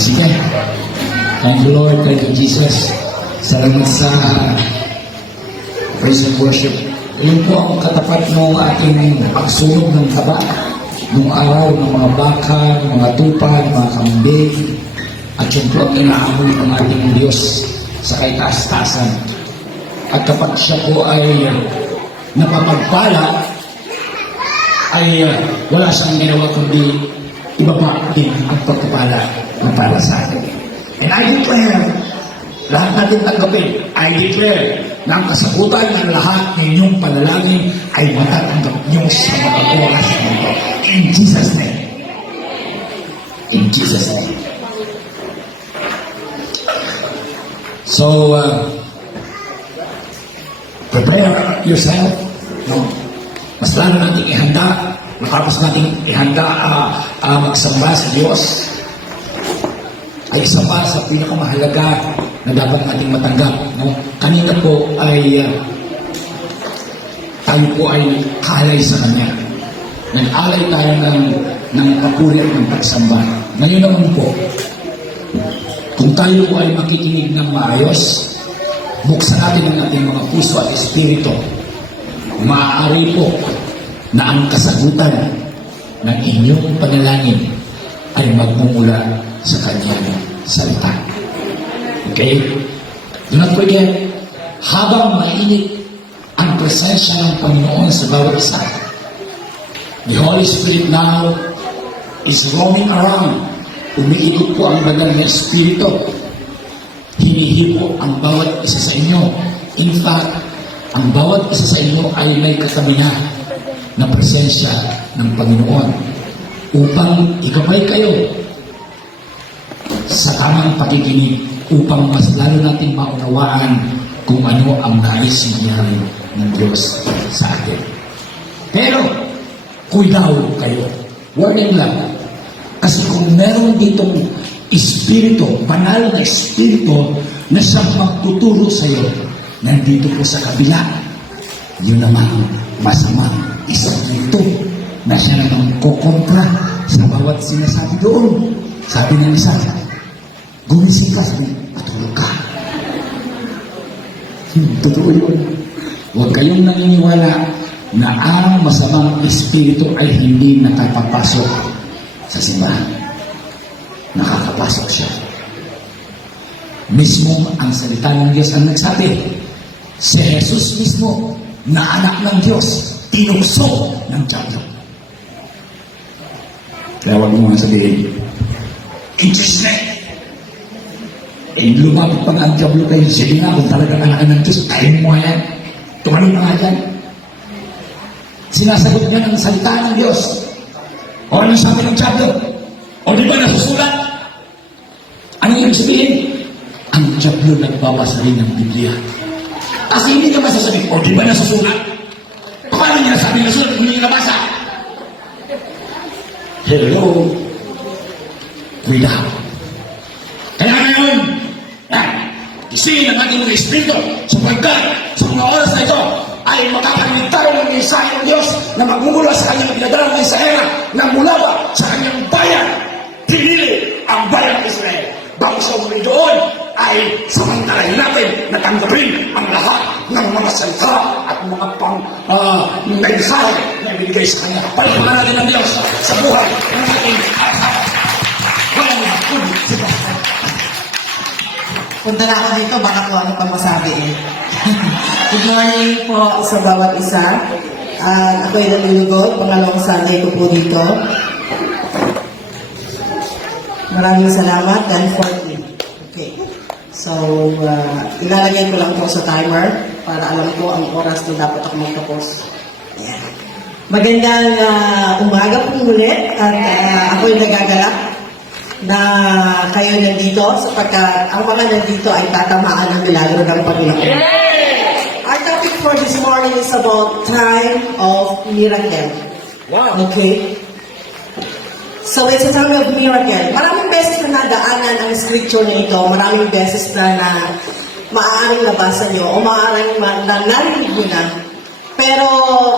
Sige. Thank you, Lord. Thank you, Jesus. Salamat sa praise and worship. Yun po ang katapat ng ating pagsunog ng taba nung araw ng mga baka, ng mga tupa, ng mga kambing, at yun po ang inaamoy ng ating Diyos sa kaitaas-taasan. At kapag siya po ay napapagpala, ay wala siyang ginawa kundi ibaba din ang pagpapala ng para sa atin. And I declare, lahat natin tanggapin, I declare na ang kasagutan ng lahat ng inyong panalangin ay matatanggap niyo sa mga oras na ito. In Jesus' name. In Jesus' name. So, prepare yourself. No? Mas lalo natin ihanda, matapos natin ihanda magsamba sa Diyos, ay isa pa sa pinakamahalaga na dapat nating matanggap. No? Kanina po ay tayo po ay kaalay sa Kanya. Nag-alay tayo ng papuri at ng pagsamba. Ngayon naman po, kung tayo po ay makikinig ng maayos, buksan natin ang ating mga puso at espiritu. Maaari po na ang kasagutan ng inyong panalangin ay magmumula sa Kanyang salita. Okay? Do not forget, habang mainit ang presensya ng Panginoon sa bawat isa, the Holy Spirit now is roaming around. Umiikot po ang banal na Espiritu. Hinihipo ang bawat isa sa inyo. In fact, ang bawat isa sa inyo ay may kasama niya na presensya ng Panginoon upang igabay kayo sa tamang pakikinig upang mas lalo natin maunawaan kung ano ang nais mangyari ng Diyos sa atin. Pero, cuidado kayo. Warning lang. Kasi kung meron ditong espiritu, banal na espiritu na siyang magtuturo sa iyo, nandito po sa kabila, yun naman masamang isang ito na siya naman kukontra sa bawat sinasabi doon. Sabi ng isa, gumising ka, sabi, matulog ka. Totoo yun. Huwag kayong naniniwala na ang masamang espiritu ay hindi nakapapasok sa simbahan. Nakakapasok siya. Mismo ang salita ng Diyos ang nagsabi. Si Jesus mismo, na anak ng Diyos, tinukso ng Diablo. Kaya huwag mo nga sabihin, in Jesus' name. Lumapit pa nga ang Diablo kayo. Sige nga, kung talagang anak ng Diyos, kain mo yan. Tumalong na nga dyan. Sinasagot niya ng salita ng Diyos. O ano sabi ng Diablo? O di ba nasusulat? Ano yung sabihin? Ang Diablo nagbabasa rin ng Biblia. Kasi hindi niya masasabi, o di ba nasusulat? Paano niya nasabi nasusulat kung hindi niya nabasa? Hello? Cuidado. Kaya ngayon, isingin ang ating mga espiritu sapagkat sa mga oras na ito ay makapagligtaro ng mensahe ng Diyos na magmumula sa kanyang pinadala ng mensahera na mula ba sa kanyang bayan, pinili ang bayan ng Israel. Bago sa umuli doon ay samantalahin natin na tanggapin ang lahat ng mga salita at mga mensahe na ibigay sa kanya. Palipanan natin ang Diyos sa buhay ng ating walang makulit sa basta. Punta na ako dito, baka po ano pa masabi eh. Good morning po sa bawat isa. Ako'y nalulugod, pangalawang Sunday ko po dito. Maraming salamat and for me. Okay. So, ilalagay ko lang po sa timer para alam ko ang oras na dapat ako magtapos. Ayan. Magandang umaga po muli at ako'y nagagalak na kayo nandito sapagkat ang mga nandito ay tatamaan ng milagro ng Panginoon. Our topic for this morning is about time of miracle. Wow. Okay? So it's a time of miracle. Maraming beses na nadaanan ang scripture na ito. Maraming beses na maaaring nabasa nyo o maaaring narinig nyo na. Pero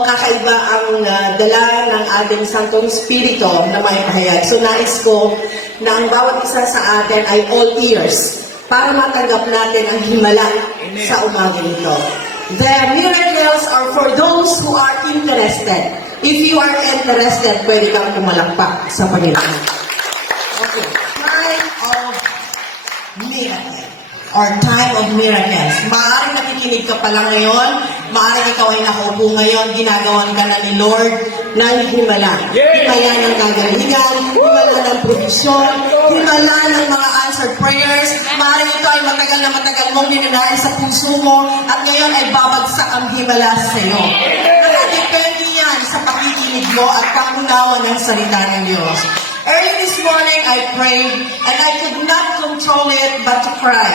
kakaiba ang dala ng ating Santong Espiritu na may pahayag. So nais ko na ang bawat isa sa atin ay all ears para matanggap natin ang himala sa umaga nito. The miracles are for those who are interested. If you are interested, pwede kang pumalakpak sa Panginoon. Okay. Time of miracle. Or time of miracles. Maaaring nakikinig ka pa lang ngayon, maaaring ikaw ay nakaupo ngayon, ginagawan ka na ni Lord ng himala. Himala ng kagalingan, himala ng provision, himala ng mga answered prayers. Maaaring ito ay matagal na matagal mong ninanais sa puso mo at ngayon ay babagsak ang himala sa iyo. Nakadepende yan sa pakikinig mo at pangunawa ng salita ng Diyos. Early this morning, I prayed and I could not control it but to cry.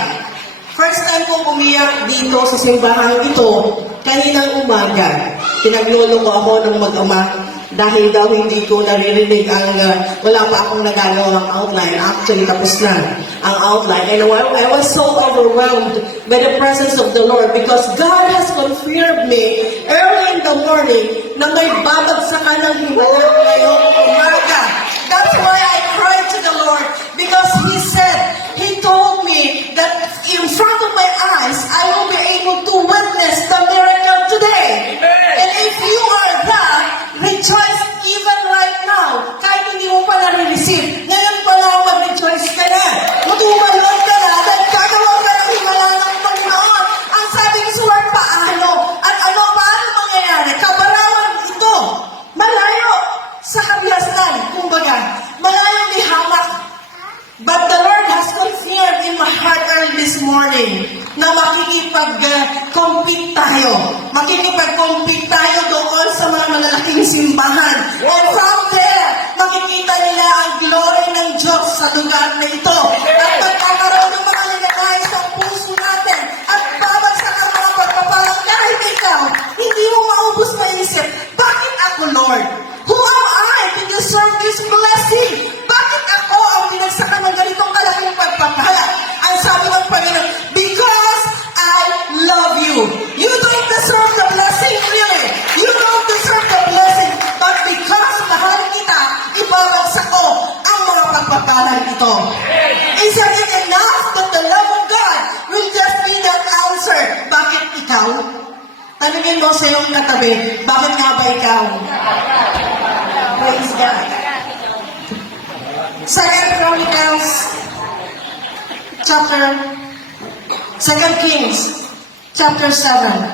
First time kong umiyak dito sa simbahan ito, kaninang umaga. Pinaglolo ko ako ng mag-ama dahil daw hindi ko naririnig ang, wala pa akong nagagawang outline. Actually, tapos na ang outline. And I was so overwhelmed by the presence of the Lord because God has confirmed me early in the morning na may babagsakan ng himala ngayong umaga. That's why I cried to the Lord because He told me that in front of my eyes, I will be able to witness the miracle today. And if you are that, rejoice even right now. Kahit hindi mo pa na-receive, ngayon pa lang mag-rejoice ka na. Matumalon ka na dahil gagawa ka ng himala ng Panginoon. Ang sabi ni Lord, paano? At paano mangyayari? Kabarawan ito. Malayo sa kabiyasan, kumbaga. Malayo ni hamak. But the Lord has confirmed in my heart early this morning na makikipag-compete tayo. Makikipag-compete tayo doon sa mga malalaking simbahan. And from there, makikita nila ang glory ng Diyos sa lugar na ito. At magkakaroon ng mga nilalay sa puso natin. At babagsak ang mga pagpapalang kahit ikaw, hindi mo maubos maisip, bakit ako, Lord? Who am I to deserve this blessing? Bakit ako ang pinagsakan ng ganitong kalaking pagpapala? Ang sabi ng Panginoon, because I love you. You don't deserve the blessing, really. You don't deserve the blessing. But because mahal kita, ibabagsak ko ang mga pagpapalang ito. Isn't it enough that the love of God will just be that answer? Bakit ikaw? Tanungin mo sa iyong katabi, bakit nga ba ikaw? Praise God. Second Kings, chapter 7,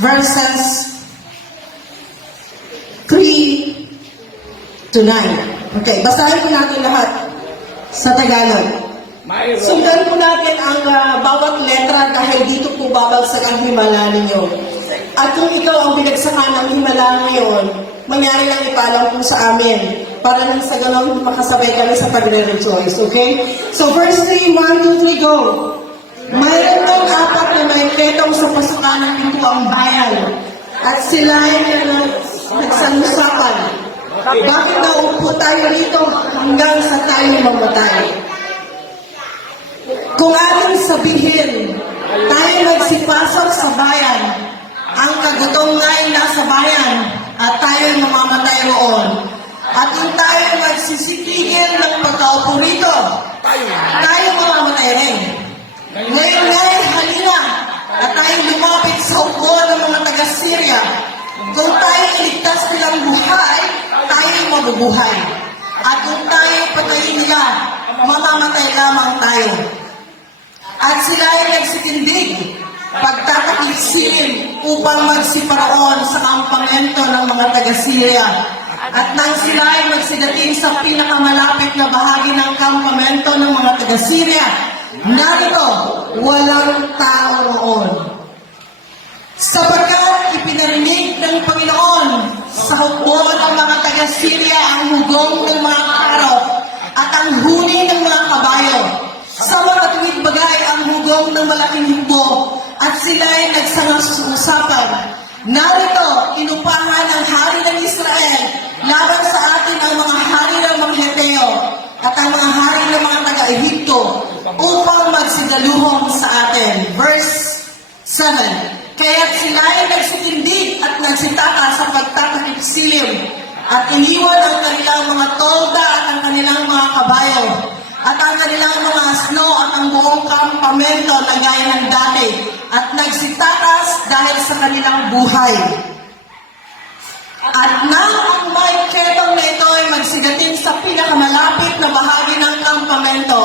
verses 3 to 9. Okay, basahin po natin lahat sa Tagalog. Sundan po natin ang bawat letra dahil dito po babagsak ang himala ninyo. At kung ikaw ang binagsakan ng himala ngayon, mangyari lang ipaalam po sa amin para nang sa ganun makasabay kami sa pagre-rejoice, okay? So verse 3, 1, 2, 3, go! Mayroon ng apat na may ketong sa pasukanan nito ang bayan at sila ay nagsanusapan. Bakit naupo tayo rito hanggang sa tayo mamatay? Kung ating sabihin, tayo magsipasok sa bayan, ang kagutom nga ay nasa bayan, at tayo mamamatay roon. At kung tayo magsisikigil ng pagkaupo rito, tayo mamamatay rin. Ngayon nga ay halina, at tayo lumapit sa upo ng mga taga-Syria. Kung tayo iligtas nilang buhay, tayo mabubuhay. At kung tayo patayin nila, mamamatay lamang tayo. At sila ay nagsitindig, pagtatakipsin upang magsiparoon sa kampamento ng mga taga-Syria. At nang sila ay magsidating sa pinakamalapit na bahagi ng kampamento ng mga taga-Syria, narito, walang tao roon. Sapagkat ipinarinig ng Panginoon sa hukbo ng mga taga-Syria ang hugong ng mga karot at ang huni ng mga kabayo. Sa mga tuwid bagay ang hugong ng malaking hukbo at sila ay nagsangas-usapan. Narito, inupahan ang hari ng Israel laban sa atin ang mga hari ng mga Heteo at ang mga hari ng mga taga-Ehipto upang magsigaluhong sa atin. Verse 7. Kaya't sila ay nagsitindig at nagsitaka sa pagtatakip silim at iniwan ang kanilang mga tolda at ang kanilang mga kabayo at ang kanilang mga asno at ang buong kampamento na gaya ng dati at nagsitakas dahil sa kanilang buhay. At nang ang may ketong na ito ay magsigating sa pinakamalapit na bahagi ng kampamento,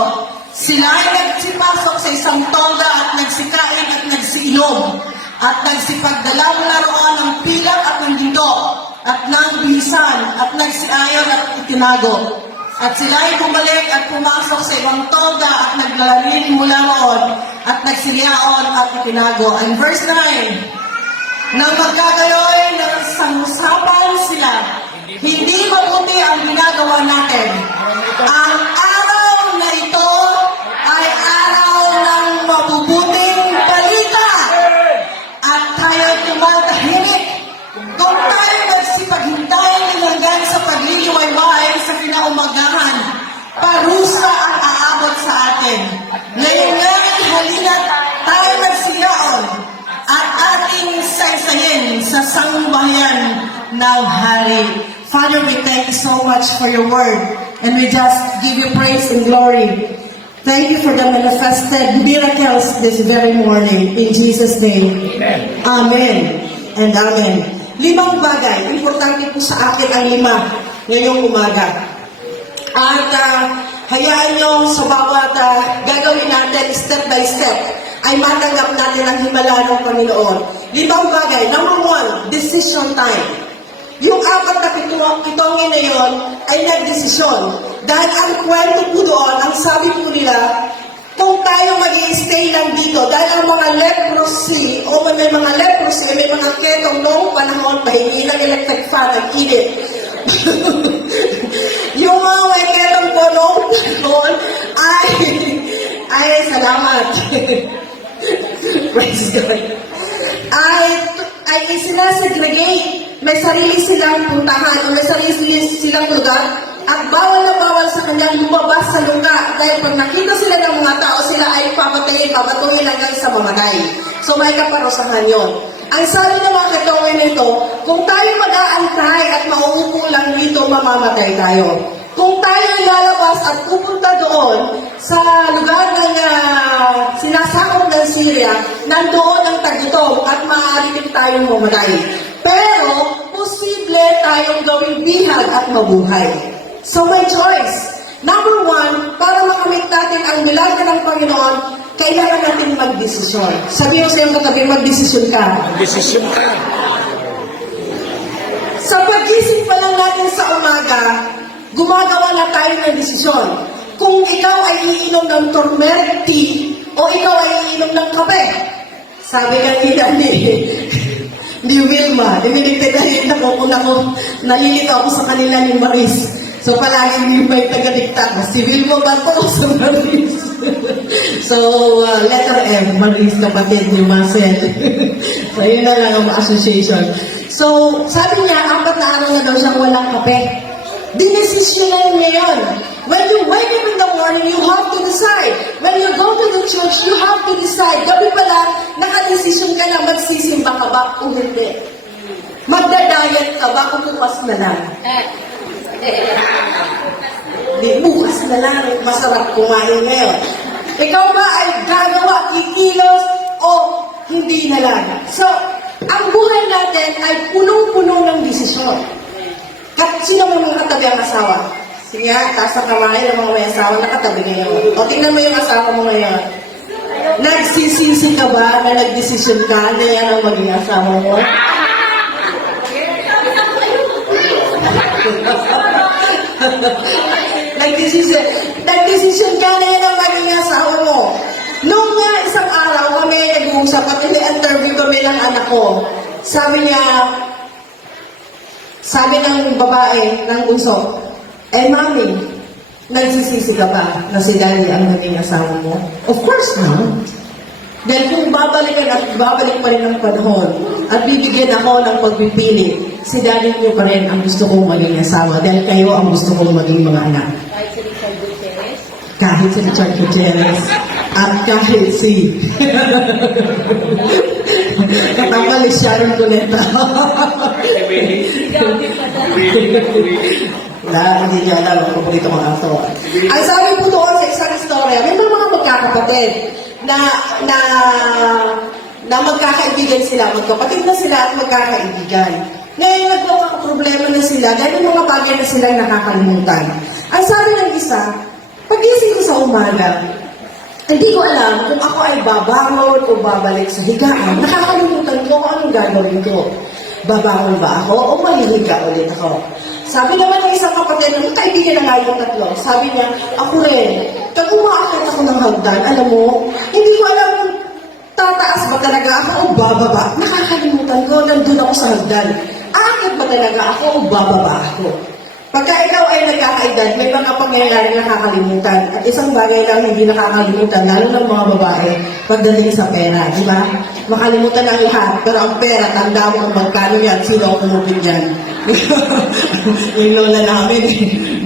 sila ay nagsipasok sa isang tolda at nagsikain at nagsiinom at nagsipagdalaw laruan ng pilak at ng ginto at ng bisan at nagsiayon at itinago. At sila ay bumalik at pumasok sa ibang tolda at naglalarin mula roon at nagsiliaon at itinago. And verse 9, nang magkagayoy ng sangusapan sila, hindi mabuti ang ginagawa natin. Ang araw na ito ay araw ng mabubuting balita. At tayo tumatahimik kung tayo nagsipaghintay hanggang sa pagliliwayway sa kinaumagahan. Parusa ang aabot sa atin. Ngayon nga halina't tayo nagsigaon at ating saysayin sa sangbahayan ng hari. Father, we thank you so much for your word, and we just give you praise and glory. Thank you for the manifested miracles this very morning. In Jesus' name. Amen. Amen and amen. 5 bagay. Importante po sa akin ang 5 ngayong umaga. At hayaan nyo sa bawat gagawin natin step by step ay matanggap natin ang himala ng Panginoon. 5 bagay. Number 1, decision time. Yung 4 na pitongin na yon ay nagdesisyon. Dahil ang kwento po doon, ang sabi po nila, kung tayo mag-i-stay lang dito, dahil ang mga leprosy, o may mga leprosy, may mga ketong noong panahon, pahingi ng electric fan, ang init. Yung mga may ketong po noong panahon, ay salamat. Praise God. Ay sinasegregate. May sarili silang puntahan o may sarili silang lugar at bawal na bawal sa kanyang lumabas sa lugar dahil pag nakita sila ng mga tao, sila ay papatayin hanggang sa mamatay. So may kaparusahan yun. Ang sabi ng mga katawin nito, kung tayo mag-aantay at mauupo lang dito, mamamatay tayo. Kung tayo lalabas at pupunta doon sa lugar ng sinasakop ng Syria, nandoon ang tagutom at maaari din tayong mamatay. Pero, posible tayong gawing bihag at mabuhay. So, may choice. Number 1, para makamit natin ang milagro ng Panginoon, kailangan natin magdesisyon. Sabi mo sa iyong katabi, magdesisyon ka. Desisyon ka. Sa pag-isip pa lang natin sa umaga, gumagawa na tayo ng desisyon. Kung ikaw ay iinom ng turmeric tea o ikaw ay iinom ng kape. Sabi kanina ni Wilma, dinidiktahin ako kung nalilito ako sa kanila ni Maris. So palagi hindi may taga-dikta. Si Wilma ba to sa Maris? So, letter M, Maris kapatid ni Marcel. So, yun na lang ang association. So, sabi niya, 4 na araw na daw siyang walang kape. Dinesisyonan niya yun. When you wake up in the morning, you have to decide. When you go to the church, you have to decide. Gabi pala, nakadesisyon ka na magsisimba ka ba o hindi. Magda-diet ka ba o bukas na lang? Di, bukas na lang. Masarap kumain ngayon. Ikaw ba ay gagawa, kikilos o hindi na lang? So, ang buhay natin ay punong-puno ng desisyon. Sino mo mga katabi ang asawa? Sige nga, taas ang kamay ng mga may asawa na katabi ngayon. O tingnan mo yung asawa mo ngayon. Nagsisisi ka ba na nagdesisyon ka na yan ang maging asawa mo? Nagdesisyon ka na yan ang maging asawa mo. Noong nga isang araw kami nag-uusap at ini-interview kami ng anak ko. Sabi ng babae, ng bunso, mami, nagsisisi ka ba na si Daddy ang naging asawa mo? Of course not. Dahil kung babalikan at babalik pa rin ang panahon at bibigyan ako ng pagpipili, si Daddy niyo pa rin ang gusto kong maging asawa dahil kayo ang gusto kong maging mga anak. Kahit si Richard Gutierrez. At kahit si Katapal ni Sharon Cuneta. Hindi niya alam ang paborito mga ato. Ang sabi po doon sa isang istorya, may mga magkakapatid na magkakaibigan sila, magkapatid na sila at magkakaibigan. Ngayon, nagkakaproblema na sila dahil yung mga bagay na sila nakakalimutan. Ang sabi ng isa, pagising ko sa umaga, hindi ko alam kung ako ay babangon o babalik sa higaan. Nakakalimutan ko kung anong gagawin ko. Babangon ba ako o malihiga ulit ako? Sabi naman ng isang kapatid, ng kaibigan na nga yung tatlo, sabi niya, ako rin, pag umaakit ako ng hagdan, alam mo, hindi ko alam kung tataas ba talaga ako o bababa. Nakakalimutan ko, nandun ako sa hagdan. Aakit ba talaga ako o bababa ako? Pagka ikaw ay nagkakaedad, may mga pangyayari nakakalimutan. At isang bagay lang hindi nakakalimutan, lalo ng mga babae, pagdating sa pera, di ba? Makalimutan ang lahat, pero ang pera, tanda mo kung magkano yan, sino ang kumupin dyan. Yung lola namin, 90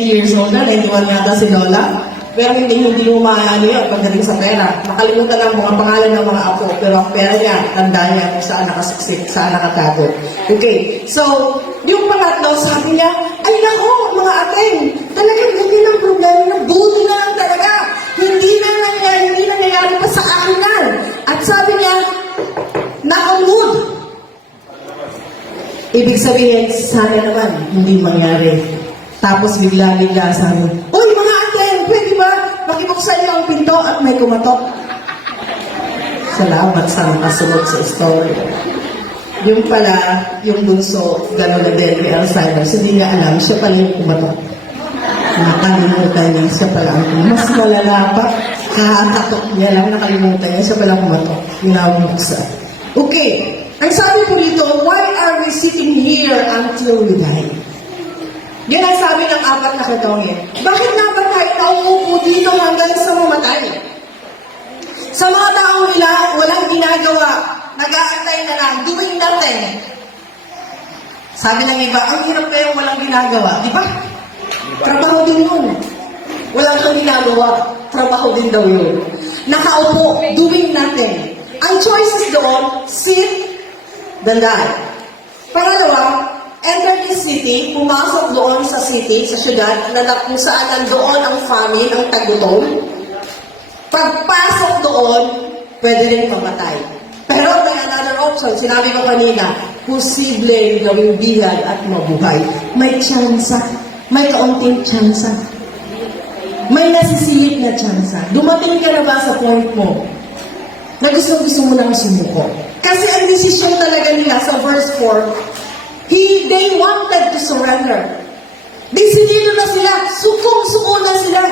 years old na, 91 yata si lola. Pero hindi mo maano yun pagdating sa pera. Makalimutan ang mga pangalan ng mga apo, pero ang pera niya, tanda niya kung saan nakasiksik, saan nakatago. Okay, so, yung pangatlo, sabi niya, ay nako, mga ating, talagang hindi ng problema na buti na lang talaga. Hindi nangyayari pa sa akin yan. At sabi niya, nakamood. Ibig sabihin, sana naman, hindi mangyari. Tapos bigla-bigla sabi, uy mga ating, pwede ba makibuksan niyo ang pinto at may kumatok? Salamat sa nakasunod sa story. Yung pala, yung bunso, gano'n na din, may Alzheimer's, hindi niya alam, siya pala yung kumatok. Nakalimutan niya, siya pala ang mas malala pa, kakatok niya lang, nakalimutan niya, siya pala kumatok. Ginawabuksan. Okay, ang sabi po dito, why are we sitting here until we die? Yan ang sabi ng apat na katongin. Bakit nga ba tayo nauupo dito hanggang sa mamatay? Sa mga taong nila, walang ginagawa, nag-aantay na lang, doing nothing. Sabi ng iba, ang hirap kayong walang ginagawa, di ba? Trabaho din yun. Walang kang ginagawa, trabaho din daw yun. Nakaupo, doing nothing. Ang choices doon, sit, then die. Pangalawa, enter the city, pumasok doon sa city, sa syudad, na kung saan nandoon ang famine, ang tagutom. Pagpasok doon, pwede rin pamatay. Pero may another option, sinabi ko kanina, posible gawing bihag at mabuhay. May tsansa, may kaunting tsansa. May nasisilip na tsansa. Dumating ka na ba sa point mo na gusto mo nang sumuko? Kasi ang desisyon talaga nila sa verse 4, they wanted to surrender. Decidido na sila, sukong-suko na sila.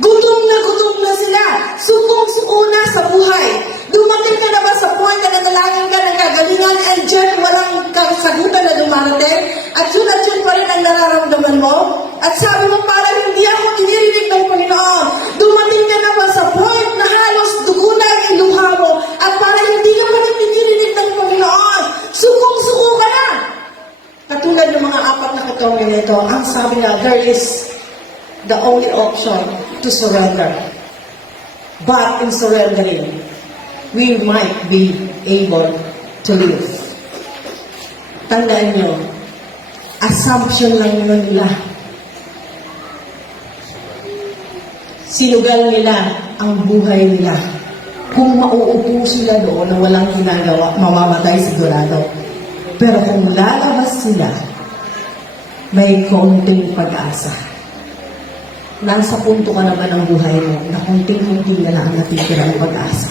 Gutom na sila. Sukong-suko na sa buhay. Dumating ka na ba sa point na nanalangin ka ng kagalingan and dyan walang kasagutan na dumarating? At yun pa rin ang nararamdaman mo? At sabi mo, parang hindi ako inirinig ng Panginoon. Dumating ka na ba sa point na halos dugo na ang iluha mo at parang hindi ka pa rin inirinig ng Panginoon? Sukong-suko ka na. Katulad ng mga apat na katongin nito, ang sabi nga, there is the only option to surrender. But in surrendering, we might be able to live. Tandaan nyo, assumption lang yun nila. Sinugal nila ang buhay nila. Kung mauupo sila doon na walang ginagawa, mamamatay sigurado. Pero kung lalabas sila, may konting pag-asa. Nasa punto ka naman ng buhay mo na konting-konting na lang natitira ng pag-asa.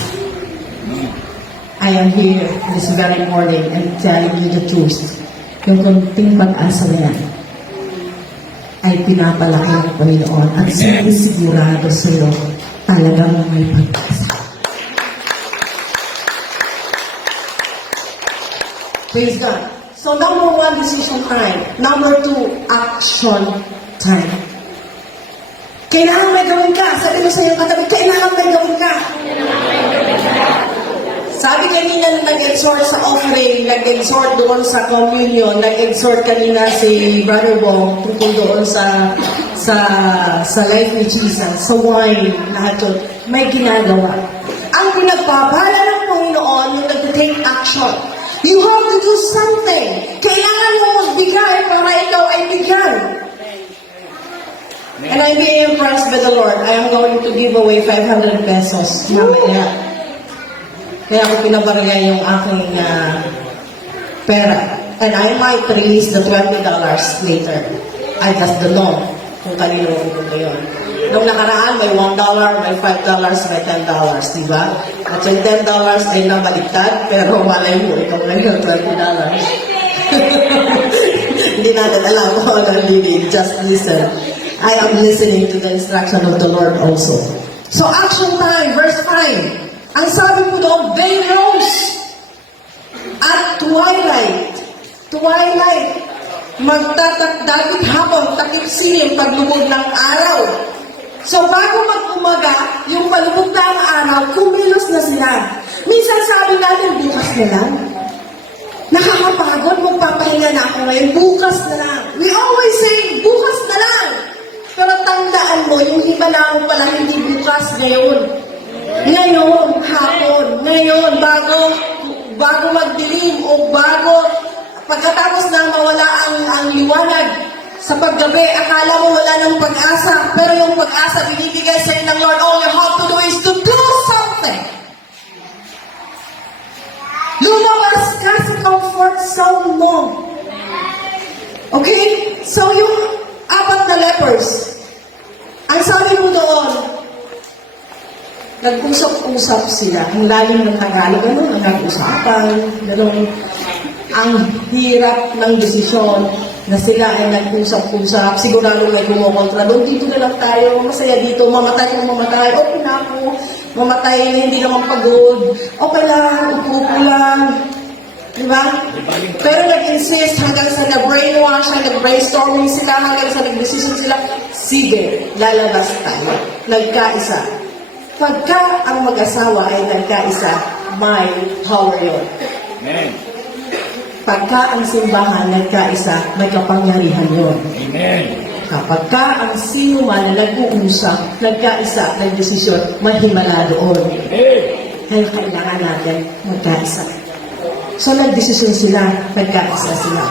I am here this very morning and telling you the truth. Yung konting pag-asa na yan ay pinapalaki ng Panginoon at sinisigurado sa iyo talagang may pag-asa. Praise God. So, number 1, decision time. Number 2, action time. Kailangan may gawin ka. Sabi mo sa iyong katabi, kailangan may gawin ka. Sabi kanina na nag-exhort sa offering, nag-exhort doon sa communion, nag-exhort kanina si Brother Bong tungkol doon sa life ni Jesus, sa wine, lahat yun. May ginagawa. Ang pinagpapala ng Panginoon, take action. You have to do something. Kailangan mo magbigay para ikaw ay bigyan. And I'm being impressed by the Lord. I am going to give away 500 pesos mamaya. Kaya ako pinabarangay yung aking pera. And I might release the $20 later. I just don't know kung kanino pupunta yun. Nung nakaraan, may $1, may $5, may $10, di ba? At yung $10 ay nabaliktad, pero malay mo, ito ngayon, $20. Hindi natin alam kung ano living. Just listen. I am listening to the instruction of the Lord also. So, action time, verse 5. Ang sabi po doon, they rose at twilight, magtatakdagit hapon, takip silim, paglubog ng araw. So, bago mag-umaga, yung palubog na ang araw, kumilos na sila. Minsan sabi natin, bukas na lang. Nakakapagod, magpapahinga na ako ngayon, bukas na lang. We always say, bukas na lang. Pero tandaan mo, yung iba na ako pala, hindi bukas ngayon. Ngayon, hapon, ngayon, bago magdilim o bago, pagkatapos na mawala ang liwanag sa paggabi, akala mo wala ng pag-asa, pero yung pag-asa binibigay sa ng Lord, all you have to do is to do something. Lumabas ka sa comfort zone mo. Okay? So yung 4 na lepers, ang sabi mo doon, nag-usap-usap sila. Ang lalim ng Tagalog, ano, ang nag-usapan, gano'n. Ang hirap ng desisyon na sila ay nag-usap-usap. Sigurado may kumokontra doon. Dito na lang tayo, masaya dito, mamatay kung mamatay. Okay na ako, mamatay na hindi naman pagod. Okay lang, upo lang. Diba? Pero nag-insist hanggang sa na-brainwash, nag-brainstorming sila, hanggang sa nag-decision sila, sige, lalabas tayo. Nagkaisa. Pagka ang mag-asawa ay nagkaisa, may power yun. Amen. Pagka ang simbahan nagkaisa, may kapangyarihan yun. Amen. Kapag ka ang sino man na nag-uusap, nagkaisa, nagdesisyon, may himala doon. Kaya kailangan natin magkaisa. So nagdesisyon sila, nagkaisa sila.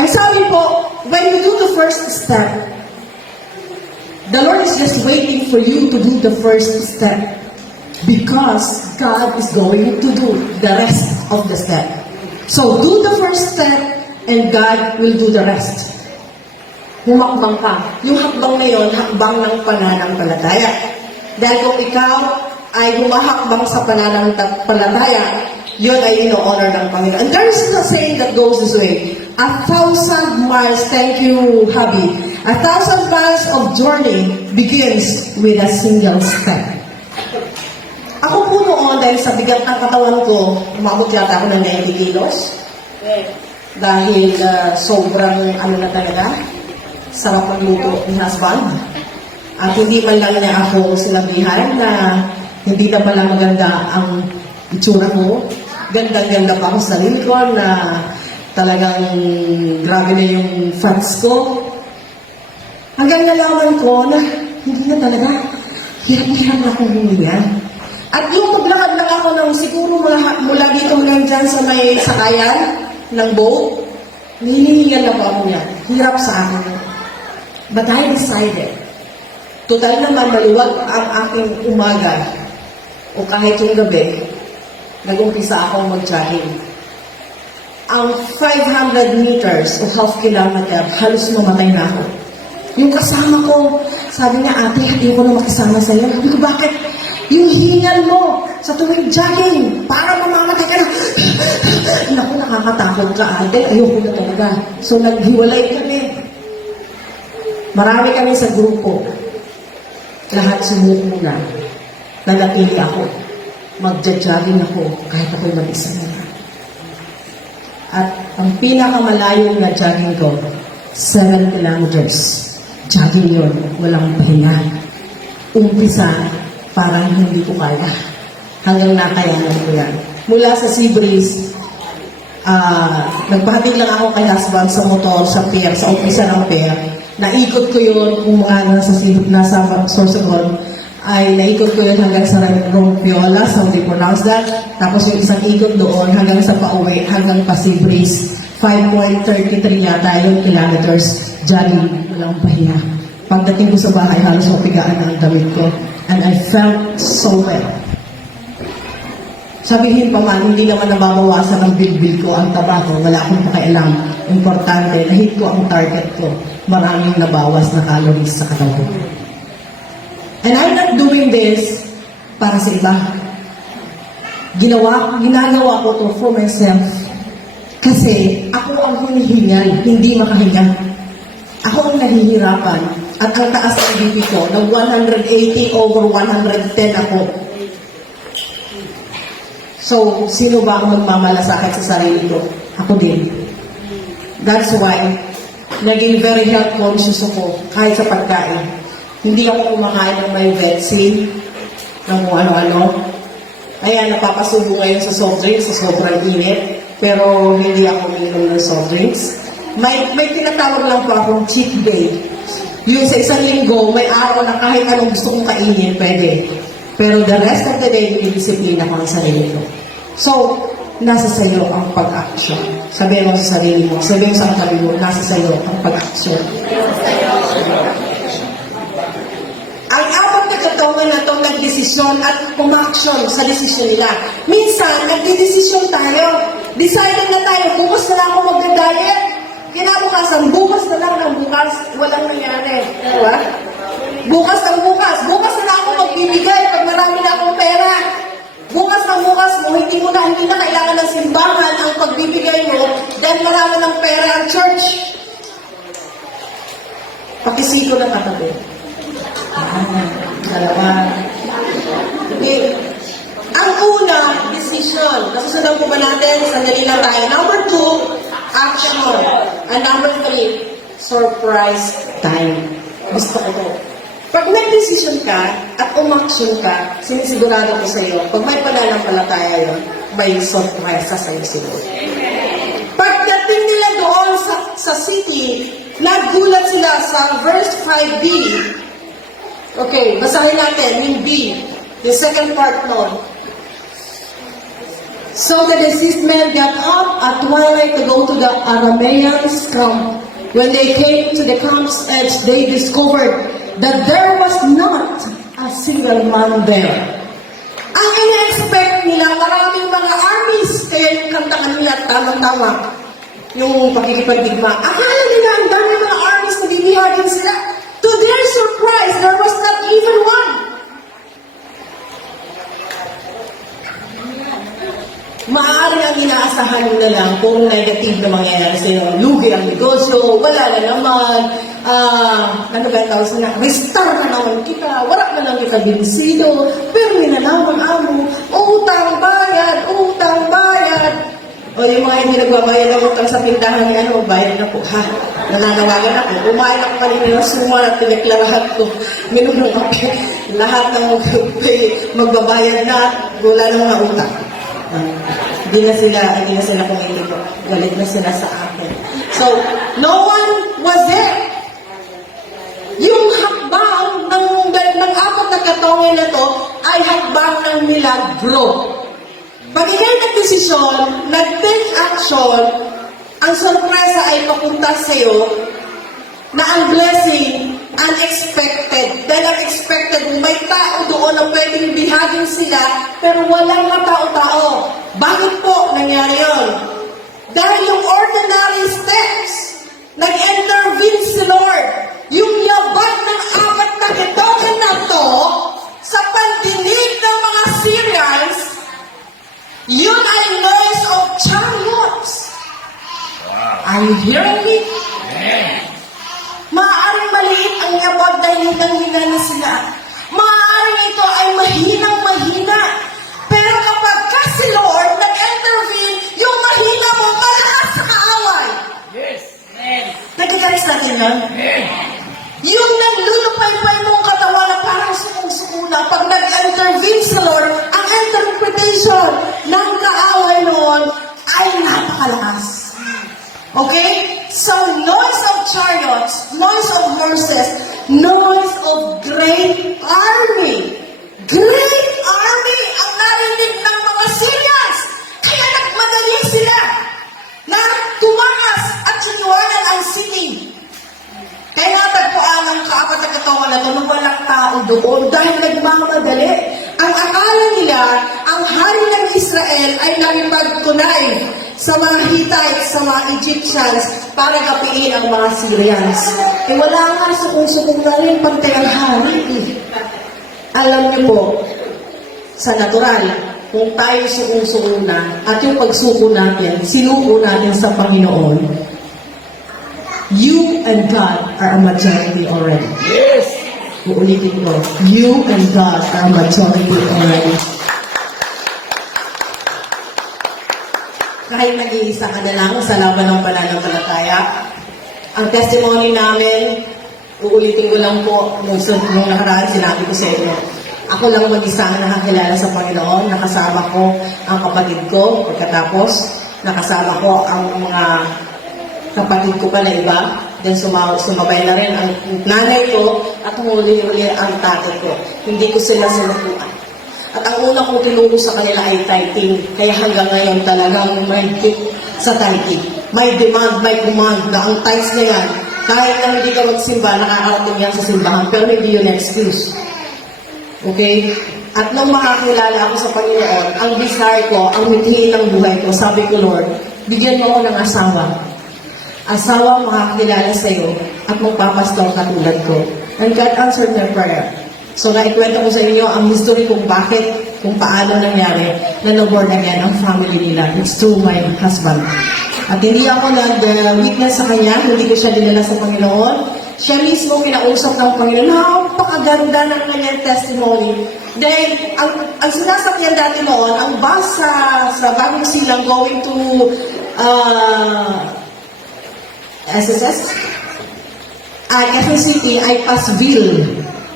Ang sabi po, when you do the first step, the Lord is just waiting for you to do the first step because God is going to do the rest of the step. So, do the first step and God will do the rest. Humakbang ka. Yung hakbang na yun, hakbang ng pananampalataya. Dahil kung ikaw ay humahakbang sa pananampalataya, yun ay ino-honor ng Panginoon. And there is a saying that goes this way, 1,000 miles, thank you, Habi, 1,000 miles of journey begins with a single step. Ako po noon, dahil sa bigat ng katawan ko, umabot yata ako ng 90 kilos. Dahil sobrang, na talaga, sarap magluto ni husband. At hindi man lang niya ako sinabihan na hindi na pala maganda ang itsura ko. Ganda-ganda pa ako sa sarili ko na talagang grabe na yung fats ko. Hanggang nalaman ko na hindi na talaga, hirap-hirap na akong humiyan. At yung maglakad lang ako ng siguro mula dito hanggang dyan sa may sakayan ng boat, hinihingan na po ako niya. Hirap sa akin. But I decided, total naman maluwag ang aking umaga o kahit yung gabi, nag-umpisa akong mag-jogging. Ang 500 meters o half kilometer, halos mamatay na ako. Yung kasama ko, sabi niya, ate, hindi ko na makisama sa'yo. Sabi ko, bakit? Yung hingal mo sa tuwing jogging, para mamamatay ka na. Naku, nakakatakot ka, ate. Ayoko na talaga. So, naghiwalay kami. Marami kami sa grupo. Lahat sumuko na. Nanatili ako. Magja-jogging ako kahit ako'y mag-isa na. At ang pinakamalayo na jogging ko, 7 kilometers. Jogging yun, walang pahinga. Umpisa, parang hindi ko kaya. Hanggang nakayanan ko yan. Mula sa Seabreeze, nagpahatid lang ako kay husband sa motor, sa pier, sa umpisa ng pier. Naikot ko yun kung mga nasa Sorsogon ay naikot ko yun hanggang sa Rompiola, sa how do you pronounce that? Tapos yung isang ikot doon hanggang sa pauwi, hanggang Pasibris. 5.33 yata yung kilometers. Diyan, walang pahinga. Pagdating ko sa bahay, halos mapigaan na ang damit ko. And I felt so well. Sabihin pa man, hindi naman nababawasan ng bilbil ko ang taba ko. Wala akong pakialam. Importante, nahit ko ang target ko. Maraming nabawas na calories sa katawan ko. And I'm not doing this para sa iba. Ginagawa ko to for myself. Kasi ako ang hinihingal, hindi makahinga. Ako ang nahihirapan. At ang taas ng BP ko, nag 180 over 110 ako. So, sino ba ang magmamalasakit sa sarili ko? Ako din. That's why, naging very health conscious ako kahit sa pagkain. Hindi ako kumakain ng may vaccine, ng kung ano-ano. Kaya napapasubo ngayon sa soft drinks sa sobrang init. Pero hindi ako uminom ng soft drinks. May tinatawag lang po akong cheat day. Yun sa isang linggo, may araw na kahit anong gusto kong kainin, pwede. Pero the rest of the day, dinidisiplina ko ang sarili ko. So, nasa sayo ang pag-action. Sabihin mo sa sarili mo, sabihin mo sa katabi mo, nasa sayo ang pag-action. Ang apat na katawan na ito nagdesisyon at umaksyon sa desisyon nila. Minsan, nagdidesisyon tayo. Decided na tayo, bukas na lang ako mag-diet. Kinabukasan, bukas na lang ng bukas, walang nangyari. Diba? Bukas ng bukas. Bukas na lang ako magbibigay pag marami na akong pera. Bukas ng bukas mo, hindi na kailangan ng simbahan ang pagbibigay mo dahil marami ng pera ang church. Pakisiko na katabi. Dalawa. Okay. Ang una, decision. Nasusunod po ba natin? Sandali lang tayo. Number 2, action. And number 3, surprise time. Gusto ko to. Pag nag-decision ka at umaction ka, sinisigurado ko sa iyo, pag may pananampalataya yun, may surprise sa iyo siguro. Pagdating nila doon sa city, nagulat sila sa verse 5b. Okay, basahin natin yung B, the second part nun. So the deceased men got up at twilight to go to the Arameans' camp. When they came to the camp's edge, they discovered that there was not a single man there. Ang ina-expect nila, maraming mga armies, kaya yung kanta kanina, tamang-tama, yung pakikipagdigma. Akala nila, ang dami mga armies na bibihagin sila. To their surprise, there was not even one. Maaaring ang inaasahan nila lang kung negative na mangyayari sa inyo. Lugi ang negosyo, wala na naman, ano ba tawag sila? Restart na naman kita, wala na lang kita binsido, pero minalaman amo, utang bayad, utang bayad. O yung mga hindi nagbabayad ng utang sa pintahan ni ano, bayad na po, ha? Nananawagan ako, umain ako kanina ng suma at pinaklarahan ko, minunong kape, lahat ng magbabayad na, wala na mga utang. Hindi na sila kumilito. Galit na sila sa akin. So, no one was there. Yung hakbang ng apat na katongin na to ay hakbang ng milagro. Pag ikay nag-desisyon, nag-take action, ang sorpresa ay papunta sa iyo na ang blessing unexpected. Dahil unexpected, may tao doon na pwedeng bihagin sila, pero walang matao-tao. Bakit po nangyari yun? Dahil yung ordinary steps, nag-intervene si Lord. Yung yabat ng apat na kitokan na to, sa pandinig ng mga Syrians, yun ay noise of chariots. Are you hearing me? Maaaring maliit ang yabag dahil hinang-hina na sila. Maaaring ito ay mahinang-mahina. Pero kapag ka si Lord nag-intervene, yung mahina mo malakas sa kaaway. Yes. Amen. Nagkakaris natin yan? Yung naglulupay-pay mong katawan na parang sukong-sukuna, pag nag-intervene si Lord, ang interpretation ng kaaway noon ay napakalakas. Okay? So, noise of chariots, noise of horses, noise of great army. tao doon dahil nagmamadali. Ang akala nila, ang hari ng Israel ay nakipagtunay sa mga Hittites, sa mga Egyptians, para kapiin ang mga Syrians. Eh wala nga, sukong-sukong na rin pantay ang hari. Alam niyo po, sa natural, kung tayo sukong-sukong na, at yung pagsuko natin, sinuko natin sa Panginoon, you and God are a majority already. Yes! Uulitin ko, you and God are a majority already. Kahit nag-iisa ka na lang sa laban ng pananampalataya, ang testimony namin, uulitin ko lang po, nung nakaraan sinabi ko sa inyo, ako lang mag-isa ang nakakilala sa Panginoon, nakasama ko ang kapatid ko, pagkatapos nakasama ko ang mga kapatid ko pa na iba, then sumabay na rin ang nanay ko at huli-huli ang tatay ko. Hindi ko sila sinukuan. At ang una kong tinuro sa kanila ay tithing. Kaya hanggang ngayon talagang may hit sa tithing. May demand, may command na ang tithes na yan. Kahit na hindi ka magsimba, nakakarating yan sa simbahan. Pero hindi yun excuse. Okay? At nung makakilala ako sa Panginoon, ang desire ko, ang mithiin ng buhay ko, sabi ko, Lord, bigyan mo ako ng asawa. Asawa makakilala sa iyo at magpapastor katulad ko. And God answered my prayer. So, naikwento ko sa inyo ang history kung bakit, kung paano nangyari na na-born again ang family nila. It's through my husband. At hindi ako nag-witness sa kanya, hindi ko siya dinala sa Panginoon. Siya mismo kinausap ng Panginoon. Napakaganda ng kanyang testimony. Then, ang sinasakyan dati noon, ang bus sa Bagong Silang going to SSS? Quezon City ay Pasville.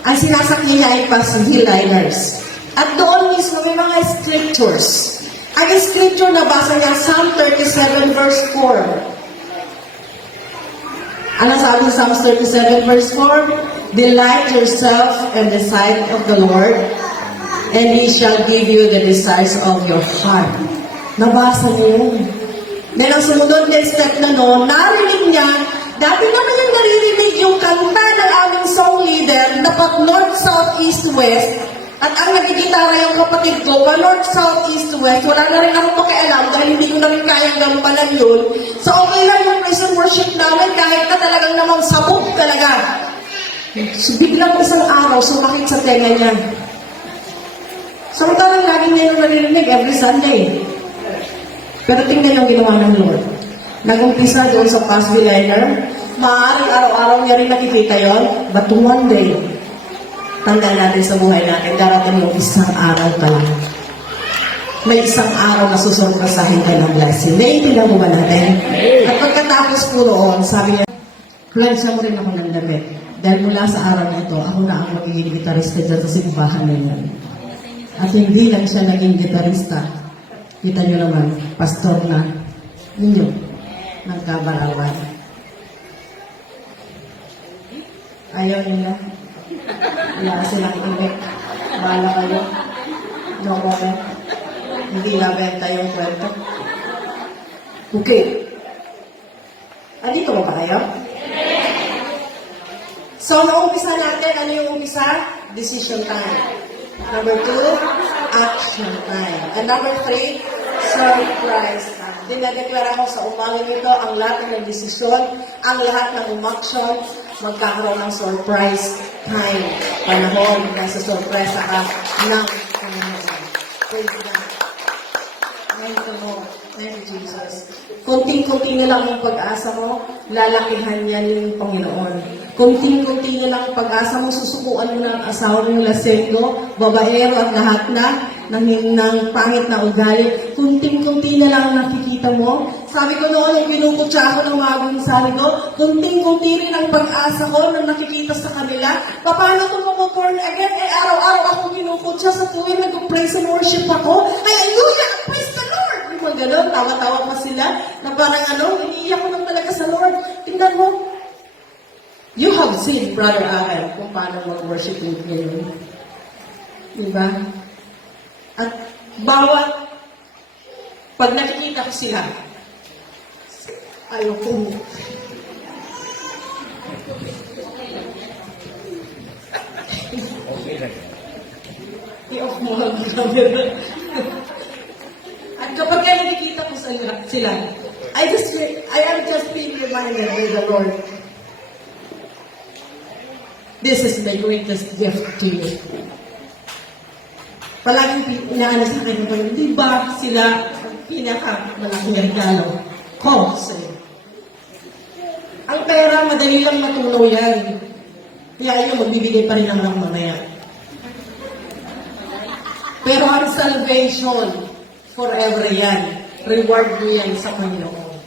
Ang sinasakyan niya ay Pasville Liners. At doon mismo may mga scriptures. Ang scripture na basa niya, Psalm 37 verse 4. Ano sabi sa Psalm 37 verse 4? Delight yourself in the sight of the Lord, and He shall give you the desires of your heart. Nabasa niya yun. Then ang sumunod na step na noon, narinig niya, dati naman yung naririnig yung kanta ng aming song leader, dapat north, south, east, west, at ang nagigitara yung kapatid ko, pa north, south, east, west, wala na rin ako pakialam dahil hindi ko na rin kayang gampanan yun. So okay lang yung praise and worship namin kahit na talagang namang sabog talaga. So biglang isang araw, sumakit sa tenga niya. Samantalang lagi niya yung naririnig every Sunday. Pero tingnan yung ginawa ng Lord. Nag-umpisa doon sa Pasville Liner, maaaring araw-araw niya rin nakikita yon, but one day, tandaan natin sa buhay natin, darating yung isang araw talaga. May isang araw na susurpresahin ka ng blessing. Naiintindihan mo ba natin? At pagkatapos po roon, sabi niya, plansya mo rin ako ng damit. Dahil mula sa araw na ito, ako na ang magiging gitarista dyan sa simbahan ninyo. At hindi lang siya naging gitarista. Kita nyo naman, pastor na ninyo ng Kabarawan. Ayaw nila. Wala silang imik. Bahala kayo. No comment. Hindi nabenta yung kwento. Okay. Andito ba kayo? So, naumpisa natin. Ano yung umpisa? Decision time. Number 2, action time. And number 3, surprise time. Dinadeklara ko sa umaga nito ang lahat ng desisyon, ang lahat ng umaksyon, magkakaroon ng surprise time. Panahon na sa surpresa ka ng Panginoon. Praise God. Thank you, Lord. Thank you, Jesus. Kunting-kunti na lang yung pag-asa mo, lalakihan yan yung Panginoon. Kunting-kunti na lang ang pag-asa mo, susukuan mo na ang asawa mo yung lasenggo, babaero at lahat na ng pangit na ugali. Kunting-kunti na lang ang nakikita mo. Sabi ko noon, yung pinuputsa ako ng mga gunsari ko, kunting-kunti rin ang pag-asa ko nang nakikita sa kanila. Paano kung mag-born again? Eh, araw-araw akong pinuputsa sa tuwing nag-praise and worship ako. Hallelujah! Praise the Lord! Yung mga ganun, tawa-tawa pa sila na parang iniiyak ko lang talaga sa Lord. Tingnan mo, you have seen, Brother Aaron, kung paano mag-worship with ngayon. Diba? At bawat pag nakikita ko sila, ayoko. I-off mo ang camera. At kapag kaya nakikita ko sila, I am just being reminded by the Lord. This is my greatest gift to you. Palaging inaano sa akin ng Panginoon, di ba sila pinakamalaking regalo ko sa iyo? Ang pera, madali lang matunaw yan. Kaya yun, magbibigay pa rin ang lang mamaya. Pero ang salvation, forever yan. Reward mo yan sa Panginoon.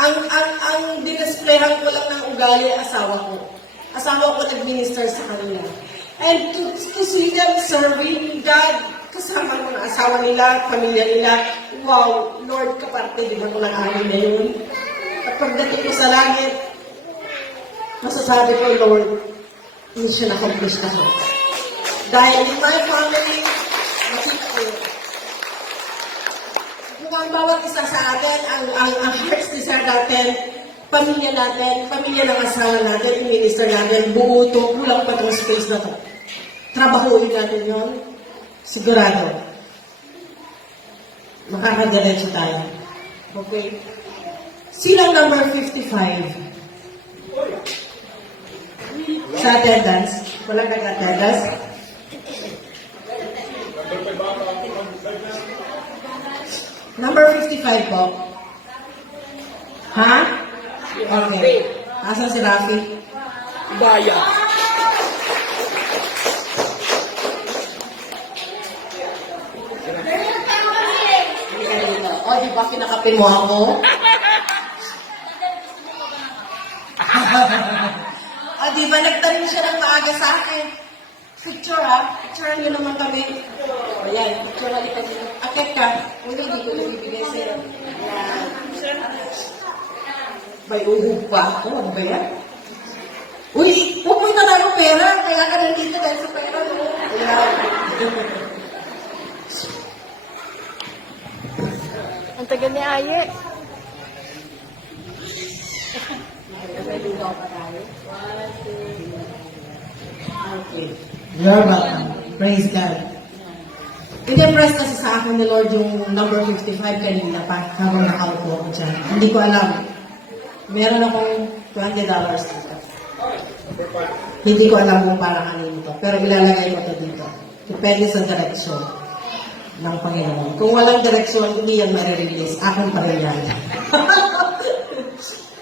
Ang dinisplayhan ko lang ng ugali, asawa ko. Asawa ko nag-minister sa kanila. And to see them serving God, kasama ko na asawa nila, pamilya nila, wow, Lord, kaparte, di ba ko ng amin na yun? At pagdating ko sa langit, masasabi ko, Lord, mission accomplished na ko. Dahil in my family, makita ko yun. Kung ang bawat isa sa atin, ang heart's desire natin, pamilya ng asawa natin, i-minister natin, buo ito, kulang pa itong space na ito. Trabahuin natin yun, sigurado. Makakadiretso tayo. Okay? Silang number 55. Sa attendance, walang nag-attendance. Number 55 po. Ha? Okay. Asan si Rafi? Baya. O, di ba kinakapin mo ako? O, di ba nagtanong siya ng maaga sa akin? Picture ha? Picture niyo naman kami. O, yan. Picture na dito. Akit ka. Hindi ko nabibigay sa'yo. Yan. May uhog pa ako. Ano ba yan? Uy, pupunta na ako pera. Kaya ka nandito dahil sa pera mo. Ayan. Ang tagal ni Aye. Nagaligaw pa tayo. Okay. You're welcome. Praise God. In-impress kasi sa akin ni Lord yung number 55 kanina pa habang nakaupo ako dyan. Hindi ko alam. Meron akong $20 dito. Hindi ko alam kung para kanino to. Pero ilalagay ko to dito. Depende sa direksyon ng Panginoon. Kung walang direksyon, hindi yan marirelease. Akin pa rin yan.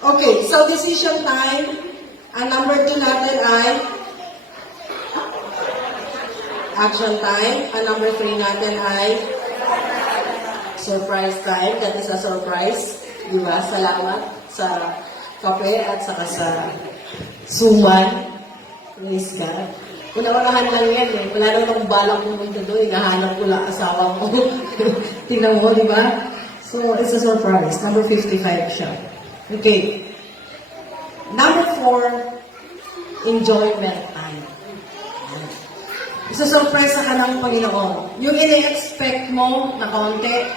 Okay, so decision time. Ang number 2 natin ay action time. Ang number 3 natin ay surprise time. That is a surprise. Diba? Salamat sa kape at saka sa suman. Praise God. Una-unahan lang yan eh. Wala namang balak pumunta doon. Hinahanap ko lang asawa ko. Tingnan mo, di ba? So, it's a surprise. Number 55 siya. Okay. Number 4, enjoyment time. Isa-surprise ka ng Panginoon. Yung ini-expect mo na konti,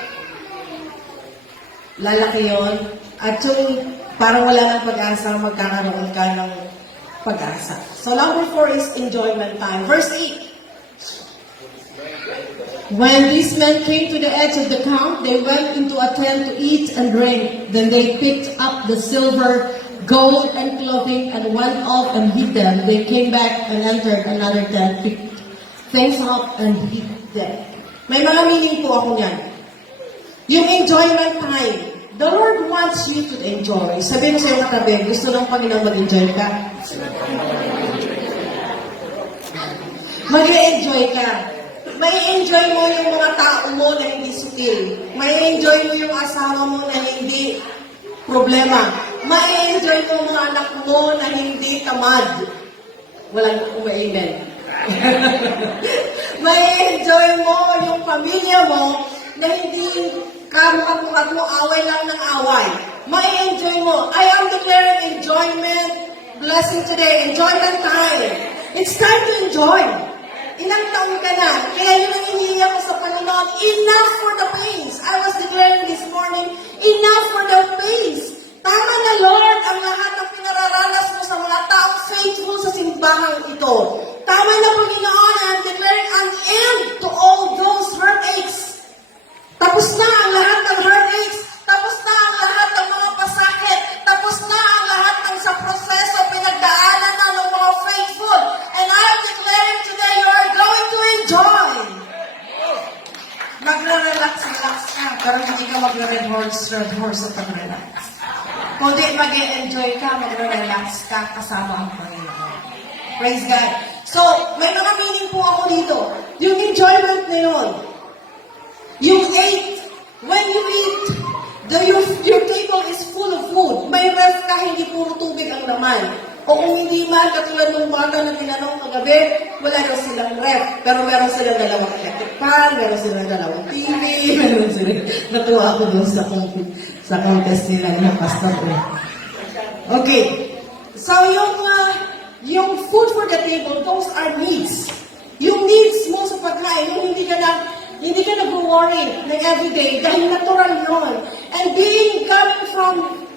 lalaki yun. At yung parang wala ng pag-asa, magkakaroon ka ng pag-asa. So number 4 is enjoyment time. Verse 8. When these men came to the edge of the camp, they went into a tent to eat and drink. Then they picked up the silver, gold, and clothing and went off and hid them. They came back and entered another tent, picked things up and hid them. May mga meaning po ako niyan. Yung enjoyment time. The Lord wants you to enjoy. Sabihin mo sa'yo katabi, gusto ng Panginoon mag-enjoy ka? Mag-enjoy ka. May enjoy mo yung mga tao mo na hindi sutil. May enjoy mo yung asawa mo na hindi problema. May enjoy mo mga anak mo na hindi tamad. Walang umaimen. May enjoy mo yung pamilya mo na hindi kamukha mo, away lang ng away. May enjoy mo. I am declaring enjoyment, blessing today, enjoyment time. It's time to enjoy. Ilang taon ka na, kaya yun ang hinihingi ko sa Panginoon, enough for the pains. I was declaring this morning, enough for the pains. Tama na, Lord, ang lahat ng pinararanas mo sa mga taong faithful sa simbahang ito. Tama yung red horse at pag-relax. Kundi mag-enjoy ka, mag-relax ka kasama ang Panginoon. Praise God. So, may mga meaning po ako dito. Yung enjoyment na yun. Yung eat, when you eat, your table is full of food. May ref ka, hindi puro tubig ang laman. O kung hindi man, katulad ng bata na tinanong kagabi, wala daw silang ref. Pero meron silang dalawang electric pan, meron silang dalawang TV, meron silang... Natuwa ako doon sa contest nila ng pastor ko. Okay. So, yung food for the table, those are needs. Yung needs mo sa pagkain, yung hindi ka nag-worry na everyday dahil natural yun. And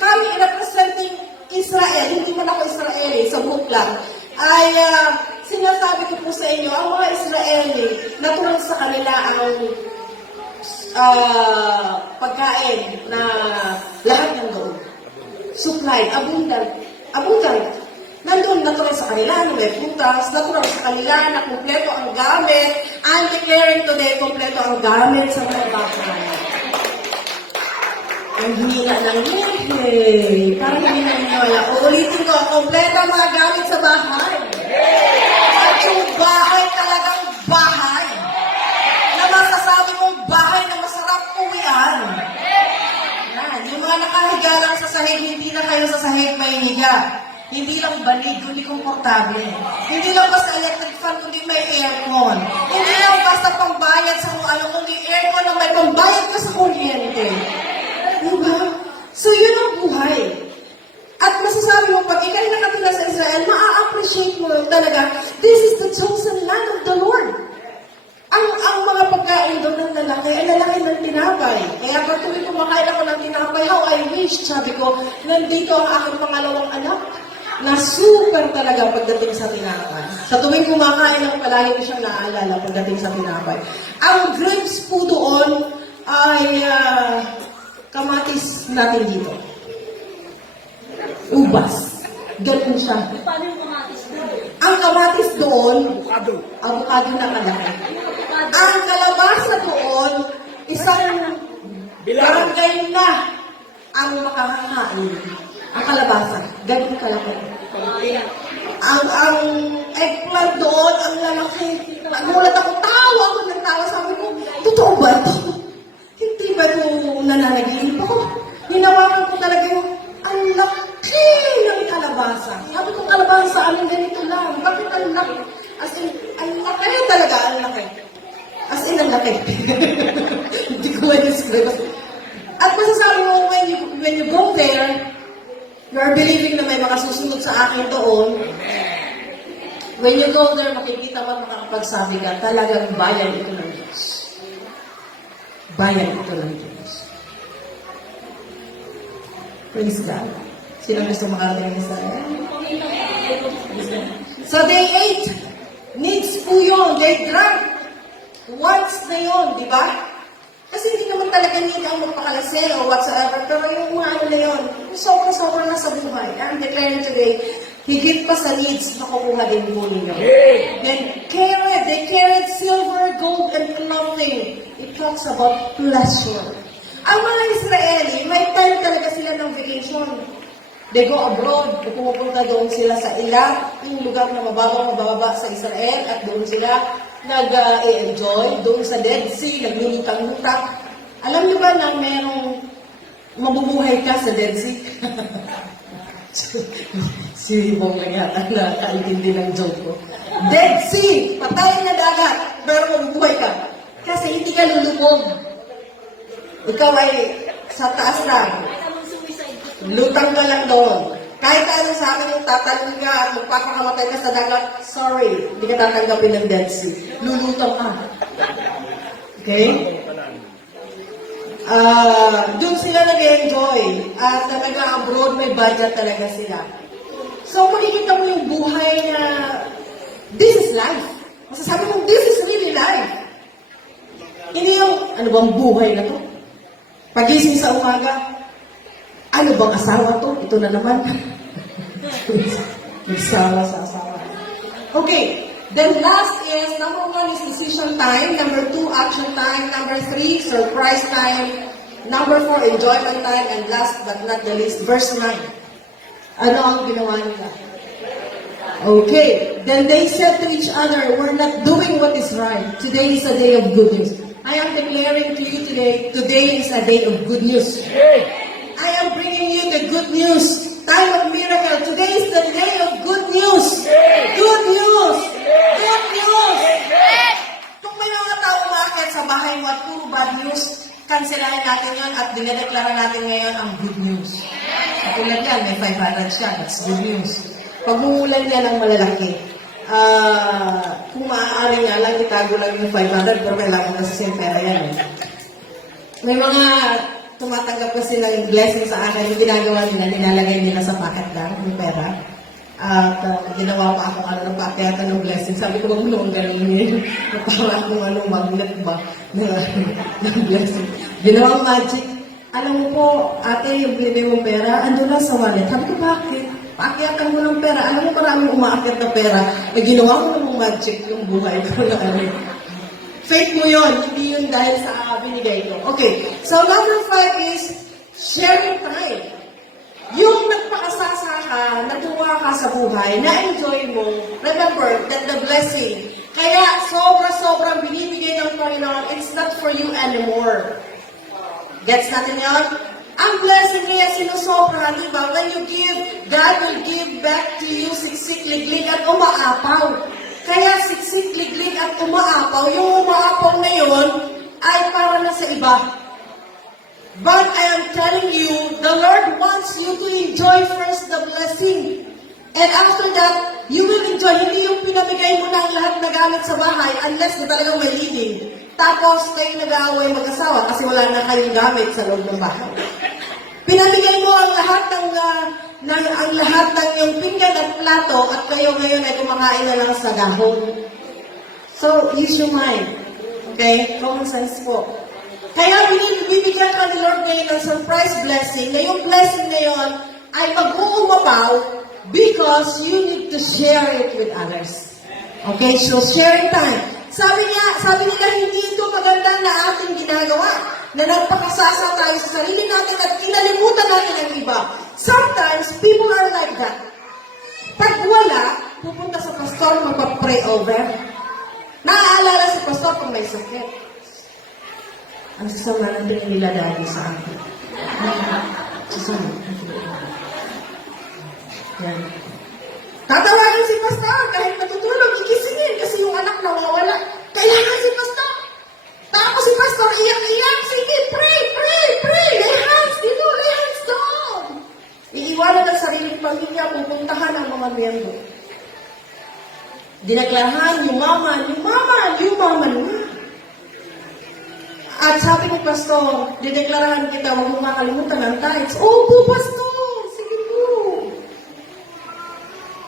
coming representing Israel, hindi man ako Israeli, sa book lang, ay sinasabi ko po sa inyo, ang mga Israeli, natural sa kanila ang pagkain na lahat ng doon. Supply, abundant. Nandun, natural sa kanila, may prutas, natural sa kanila na kumpleto ang gamit. I'm declaring today, kumpleto ang gamit sa mga bahay. Ang hina ng hey, parang hindi na wala. Uulitin ko, kumpleto ang mga gamit sa bahay. At yung bahay talagang bahay. Na masasabi mong bahay na masarap uwian. Yan, yung mga nakahiga lang sa sahig, hindi na kayo sa sahig mahihiga. Hindi lang balig, kundi komportable. Hindi lang basta electric fan, kundi may aircon. Hindi lang basta pambayad sa kung ano, kundi aircon na may pambayad ka sa kuryente. Diba? So, yun ang buhay. At masasabi mo, pag ikay nakatira sa Israel, maa-appreciate mo talaga, this is the chosen land of the Lord. Ang mga pagkain doon ng lalaki, ay lalaki ng tinapay. Kaya pag tuwing kumakain ako ng tinapay, how I wish, sabi ko, nandito ang aking pangalawang anak, na super talaga pagdating sa tinapay. Sa tuwing kumakain ako, palagi ko siyang naaalala pagdating sa tinapay. Ang grapes po doon ay kamatis natin dito. Ubas. Ganun siya. Paano yung kamatis doon? Ang kamatis doon, avocado na kalaki. Ang kalabasa doon, isang barangay na ang makakakain. Ang kalabasa, ganun kalaki. Ang eggplant doon, ang lalaki. Nagulat ako, tawa ako ng tawa. Sabi ko, totoo ba ito? Hindi ba ito nananaginip ako? Hinawakan ko talaga yung, ang laki ng kalabasa. Sabi ko, kalabasa, anong ganito lang? Bakit ang laki? As in, ang laki talaga, ang laki. As in, ang laki. Hindi ko ma-describe. At masasabi mo, when you go there, you are believing na may makasusunod sa akin doon. When you go there, makikita mo at makakapagsabi ka, talagang bayan ito ng Diyos. Bayan ito ng Diyos. Praise God. Sino gusto makarating ng Israel? So they ate. Needs po yun. They drank. Wants na yun, di ba? Kasi hindi naman talaga need ang magpakalasing or whatsoever. Pero yung mga ano na yun, sobrang-sobrang na sa buhay. I'm declaring today, higit pa sa needs, makukuha din po ninyo. They carried silver, gold, and clothing. It talks about pleasure. Ang mga Israeli, may time talaga sila ng vacation. They go abroad, pupunta doon sila sa Ilat, yung lugar na mababa sa Israel, at doon sila nag-enjoy doon sa Dead Sea, naglulutang-lutang. Alam niyo ba na merong mabubuhay ka sa Dead Sea? Si Bong lang yata na kaintindi ng joke ko. Dead Sea, patay na dagat, pero mabubuhay ka. Kasi hindi ka lulubog. Ikaw ay sa taas lang. Lutang ka lang doon. Kahit ano sa akin yung tatalon ka at magpapakamatay ka sa dagat, sorry, hindi ka tatanggapin ng Dead Sea. Lulutang ka. Okay? Doon sila nag-enjoy. At talaga abroad may budget talaga sila. So makikita mo yung buhay na this is life. Masasabi mo, this is really life. Hindi yung, ano bang buhay na to? Pagising sa umaga, ano bang asawa to? Ito na naman. Nagsawa sa asawa. Okay. Then last is, number 1 is decision time. Number 2, action time. Number 3, surprise time. Number 4, enjoy my time. And last but not the least, verse 9. Ano ang ginawa nila? Okay. Then they said to each other, we're not doing what is right. Today is a day of good news. I am declaring to you today is a day of good news. I am bringing you the good news. Time of miracle. Today is the day of good news. Good news. Good news. Kung may mga tao umakit sa bahay mo at puro bad news, kanselahin natin yon at dinedeklara natin ngayon ang good news. Katulad yan, may 500 siya. That's good news. Pag-uulan niya ng malalaki, kung maaari nga lang, itago lang yung 500, pero kailangan kasi yung pera yan. May mga tumatanggap kasi ng blessing sa akin, yung ginagawa nila, nilalagay nila sa packet lang, yung pera. At ginawa pa akong ng packet ng blessing. Sabi ko, wag mo naman ganun. Para akong magnet ba ng blessing. Ginawang magic. Alam mo po, ate, yung binigay mong pera, ando na sa wallet. Sabi ko, bakit? Paakyatan mo ng pera. Alam mo, maraming umaakyat na pera. Ginawa ko namang magic yung buhay ko na Faith mo yun, hindi yun dahil sa binigay ko. Okay, so number 5 is sharing time. Yung nagpakasasa ka, natuwa ka sa buhay, na-enjoy mo, remember that the blessing, kaya sobra-sobrang binibigay ng Panginoon, it's not for you anymore. Gets natin yun? Ang blessing kaya sinusobra, di ba? When you give, God will give back to you siksik-liglig at umaapaw. Kaya siksik-liglig at umaapaw, yung umaapaw na yun ay para na sa iba. But I am telling you, the Lord wants you to enjoy first the blessing. And after that, you will enjoy. Hindi yung pinamigay mo na ang lahat na gamit sa bahay unless na talagang may leading. Tapos kayo nag-aaway mag-asawa kasi wala na kayong gamit sa loob ng bahay. Pinamigay mo ang lahat ng yung pinggan at plato at kayo ngayon ay kumakain na lang sa dahon. So, use your mind. Okay? Common sense po. Kaya bibigyan ka ni Lord ngayon ng surprise blessing, na yung blessing na yun ay mag-uumapaw because you need to share it with others. Okay? So, sharing time. Sabi nila, hindi ito maganda na ating ginagawa. Na nagpakasasa tayo sa sarili natin at kinalimutan natin ang iba. Sometimes, people are like that. Pag wala, pupunta sa pastor, magpa-pray over. Naaalala si pastor kung may sakit. Ang sasama ng tingin nila dahil sa akin. Sasama. Yan. Tatawagin si pastor kahit natutulog, ikisingin kasi yung anak nawawala. Kailangan si pastor. Tapos si pastor iyak-iyak. Sige, pray. Lay hands dito, lay hands down. Iiwanan ang sariling pamilya, pupuntahan ang mga miyembro. Dinaklarahan, yumaman. At sabi ko, pastor, dideklarahan kita, huwag mo makalimutan ang tithes. Opo, pastor, sige po.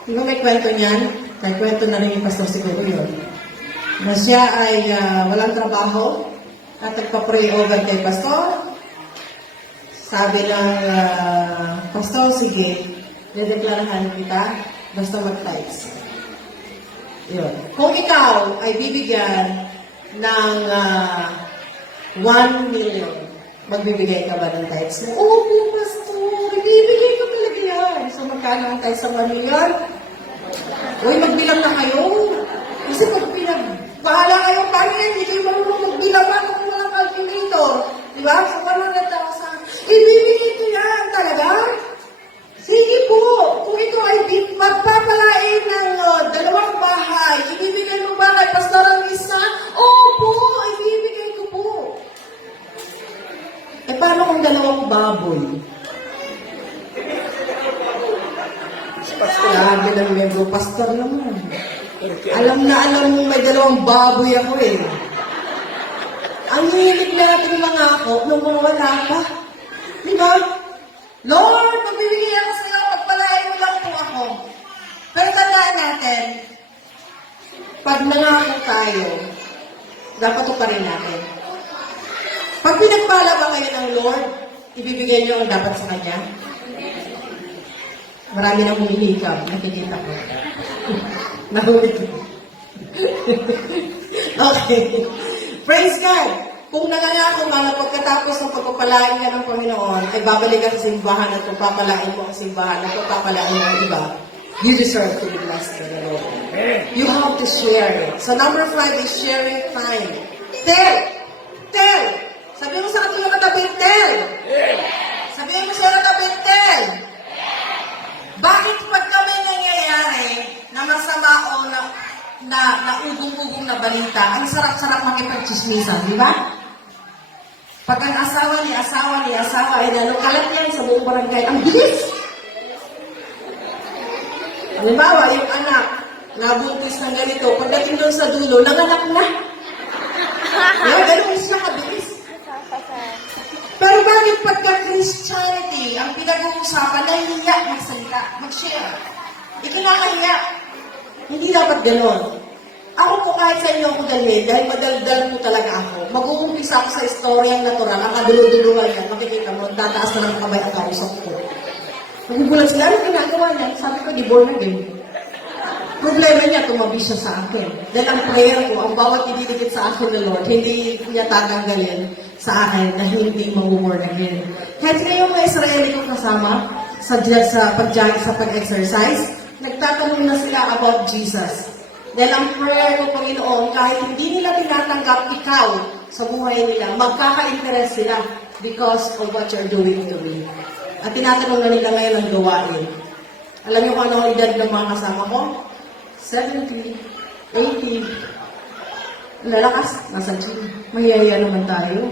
Di ba may kwento niyan? May kwento na rin yung pastor siguro yun. Na siya ay walang trabaho at nagpa-pray over kay pastor. Sabi ng pastor, sige, dideklarahan kita, basta mag-tithes. Yun. Kung ikaw ay bibigyan ng 1 million, magbibigay ka ba ng tithes mo? Opo, pastor, ibibigay ko talaga yan. So, magkano ang tithes sa 1 million? Uy, magbilang na kayo. Kasi pag bahala kayong pamilya, hindi kayo marunong magbilang pa kung walang calculator. Diba? So, 100,000. Ibibigay ko yan talaga. Sige po, kung ito ay magpapalain ng 2 bahay, ibibigay mo ba kay pastor ang isa? Opo, ibibigay ko po. Eh, paano kung 2 baboy? Sabi ng membro, pastor naman. Alam mo may 2 baboy ako eh. Ang hilig natin mga ako, nung mga wala pa. Diba? Lord, magbibigay ako sa'yo, pagpalain mo lang po ako. Pero tandaan natin, pag nangako tayo, dapat tuparin natin. Pag pinagpala ba kayo ng Lord, ibibigay niyo ang dapat sa Kanya? Marami nang humihikap, nakikita ko. Nahuli ko. Okay. Praise God. Kung nangangako ka na pagkatapos ng pagpapalain ka ng Panginoon, ay babalik ka sa simbahan at pagpapalain mo ang simbahan at pagpapalain mo ang iba, you deserve to be blessed by the Lord. You have to share it. So number 5 is sharing time. Tell! Tell! Sabi mo sa ating katabi, tell! Sabi mo sa katabi, tell! Bakit pag kami nangyayari na masama o na ugong-ugong na balita, ang sarap-sarap makipag-chismisan, di ba? Pag ang asawa ay nalukalat yan sa buong barangay, ang bilis! Halimbawa, yung anak, nabuntis ng ganito, pagdating doon sa dulo, nanganak na. Ganun siya kabilis. Pero bakit pagka Christianity, ang pinag-uusapan, nahihiya magsalita, mag-share. Ikinakahiya. Hindi dapat gano'n. Ako po kahit sa inyo ako dalhin, dahil madaldal po talaga ako, mag-uumpisa ako sa istoryang natural, ang kaduluduluhan yan, makikita mo, tataas na ng kamay ang kausap ko. Nagugulat sila, ano ginagawa niya? Sabi ko, di born again. Problema niya, tumabi siya sa akin. Dahil ang prayer ko, ang bawat ididikit sa akin ng Lord, hindi niya tatanggalin sa akin na hindi mag-born again. Kahit ngayong mga Israeli kong kasama, sa pag-exercise, nagtatanong na sila about Jesus. Dahil ang prayer ko, Panginoon, kahit hindi nila tinatanggap ikaw sa buhay nila, magkaka-interest sila because of what you're doing to me. At tinatanong na nila ngayon ang gawain. Alam niyo kung ano ang edad ng mga kasama ko? 70, 80. Lalakas, nasa gym. Mahiyaya naman tayo.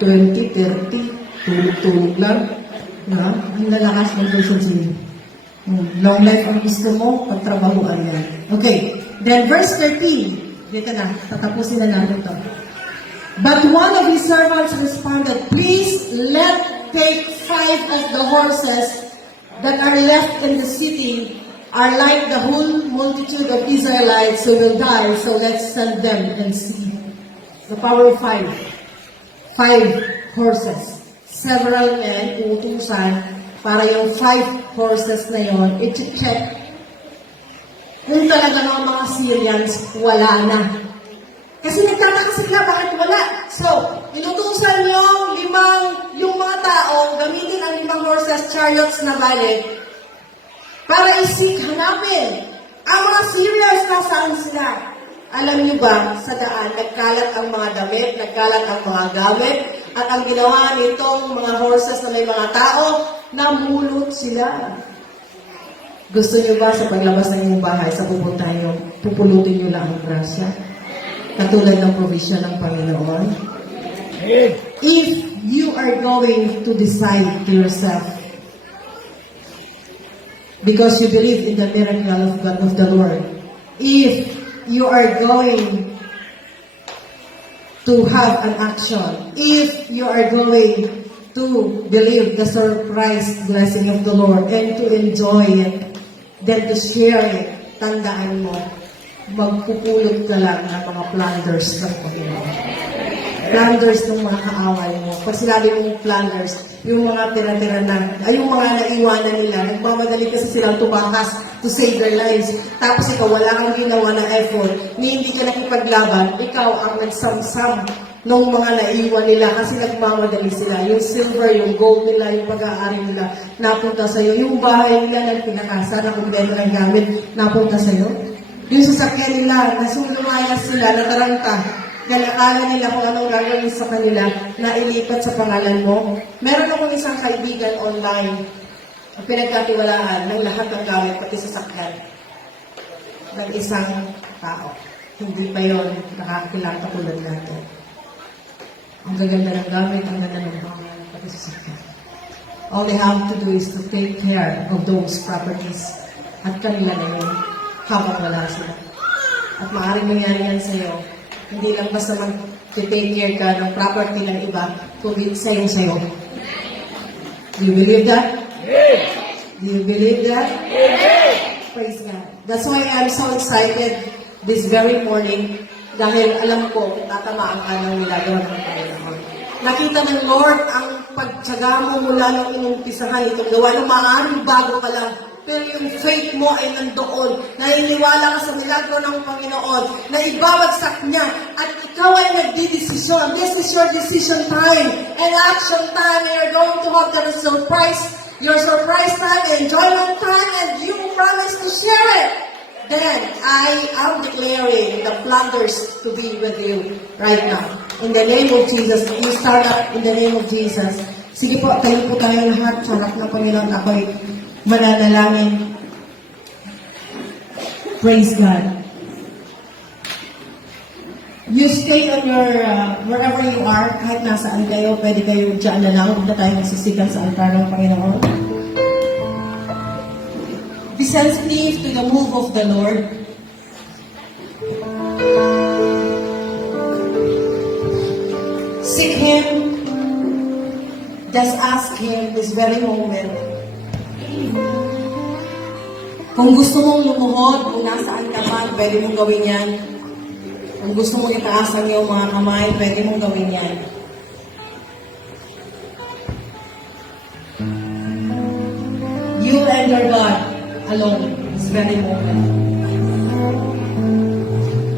20, 30, tulog-tulog lang. Na? Ang lalakas ng person gym. Long life ang gusto mo, pagtrabahuan yan. Okay, then verse 13. Dito na, tatapusin na natin ito. But one of his servants responded, please take 5 of the horses that are left in the city are like the whole multitude of Israelites who will die, so let's send them and see. The power of 5. 5 horses. Several men, uutusan, para yung 5 horses na yon, i-check kung talaga ng mga Syrians, wala na. Kasi nagtataka sila, bakit wala? So, inutusan yung mga tao, gamitin ang 5 horses, chariots na balik, para isik, hanapin. Ang mga Syrians, nasaan sila? Alam niyo ba, sa daan, nagkalat ang mga damit, nagkalat ang mga gamit, at ang ginawa nitong mga horses na may mga tao, namulot sila. Gusto niyo ba sa paglabas ng inyong bahay, sa pupunta niyo, pupulutin niyo lang ang grasya? Katulad ng provision ng Panginoon. If you are going to decide to yourself, because you believe in the miracle of God, of the Lord, if you are going to have an action, if you are going to believe the surprise blessing of the Lord and to enjoy it, then to share it, tandaan mo, magpupulot ka lang ng mga plunders ng Panginoon. Plunders ng mga kaaway mo. Pag sinabi mong plunders, yung mga tira-tira na, ay yung mga naiwanan nila, nagmamadali kasi silang tumakas to save their lives. Tapos ikaw, wala kang ginawa na effort, hindi ka nakipaglaban, ikaw ang nagsamsam nung mga naiwan nila kasi nagmamadali sila. Yung silver, yung gold nila, yung pag-aari nila, napunta sa'yo. Yung bahay nila na pinakasa, na kumpleto ng gamit, napunta sa'yo. Yung sasakyan nila, nasulumayas sila, nataranta. Galakala nila kung anong gagawin sa kanila na ilipat sa pangalan mo. Meron akong isang kaibigan online ang pinagkatiwalaan ng lahat ng gamit, pati sasakyan ng isang tao. Hindi pa yun nakakilala katulad natin. Ang gaganda ng gamit, ang ganda ng pangalan, pati sasakyan. All they have to do is to take care of those properties at kanila na yun habang wala sila. At maaaring mangyari yan sa'yo. Hindi lang basta mag-take care ka ng property ng iba, kundi sa'yo. Do you believe that? Do you believe that? Praise God. That's why I'm so excited this very morning dahil alam ko tatamaan ka ng milagro ng Panginoon. Nakita ng Lord ang pagtsaga mo mula nung inumpisahan itong gawa na maaaring bago ka lang. Pero yung faith mo ay nandoon. Naniniwala ka sa milagro ng Panginoon na ibabagsak niya at ikaw ay nagdidesisyon. This is your decision time and action time, and you're going to have the surprise, your surprise time, enjoyment time, and you promise to share it. Then, I am declaring the plunders to be with you right now. In the name of Jesus, you start up in the name of Jesus. Sige po, tayo po tayo lahat. Sa harap ng Panginoon, ako'y mananalangin. Praise God. You stay on your, wherever you are, kahit nasaan kayo, pwede kayo dyan na lang. Huwag na tayo magsisigan sa altar ng Panginoon. Be sensitive to the move of the Lord. Seek Him. Just ask Him this very moment. Kung gusto mong lumuhod, kung nasaan ka man, pwede mong gawin yan. Kung gusto mong itaas ang iyong mga kamay, pwede mong gawin yan. You and your God alone this very moment.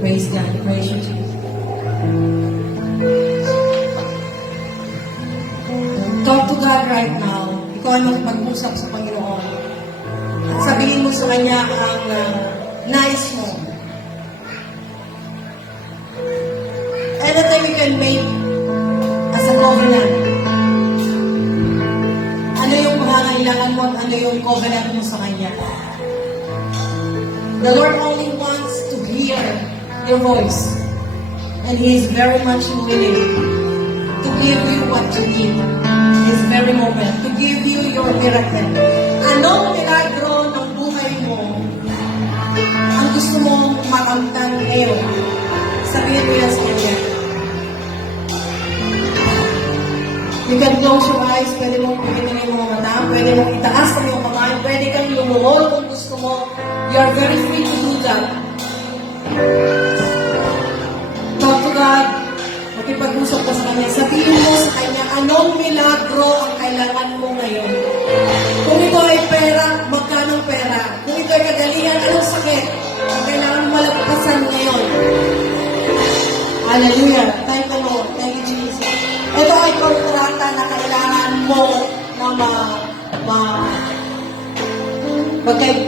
Praise God. Praise you, Jesus. Talk to God right now. Ikaw ay mag-usap sa Panginoon. At sabihin mo sa Kanya ang nais mo. Anything you can make as a covenant. Ano yung pangangailangan mo at ano yung covenant mo sa Kanya. The Lord only wants to hear your voice. And He is very much willing to give you what you need. This very moment. To give you your miracle. Anong milagro ng buhay mo ang gusto mong makamtan ngayon? Sabihin mo yan sa Kanya. You can close your eyes, pwede mong pigitin yung mga mata, pwede mong itaas ang iyong kamay, pwede kang lumuhol kung gusto mo. You are very free to do that. Talk to God. Makipag-usap ka sa Kanya. Sabihin mo sa Kanya, anong milagro ang kailangan mo ngayon? Kung ito ay pera, magkano pera? Kung ito ay kagalingan, anong sakit ang kailangan mo malagpasan ngayon? Hallelujah. Thank you, Lord. Thank you, Jesus. Ito ay kontrata na kailangan mo na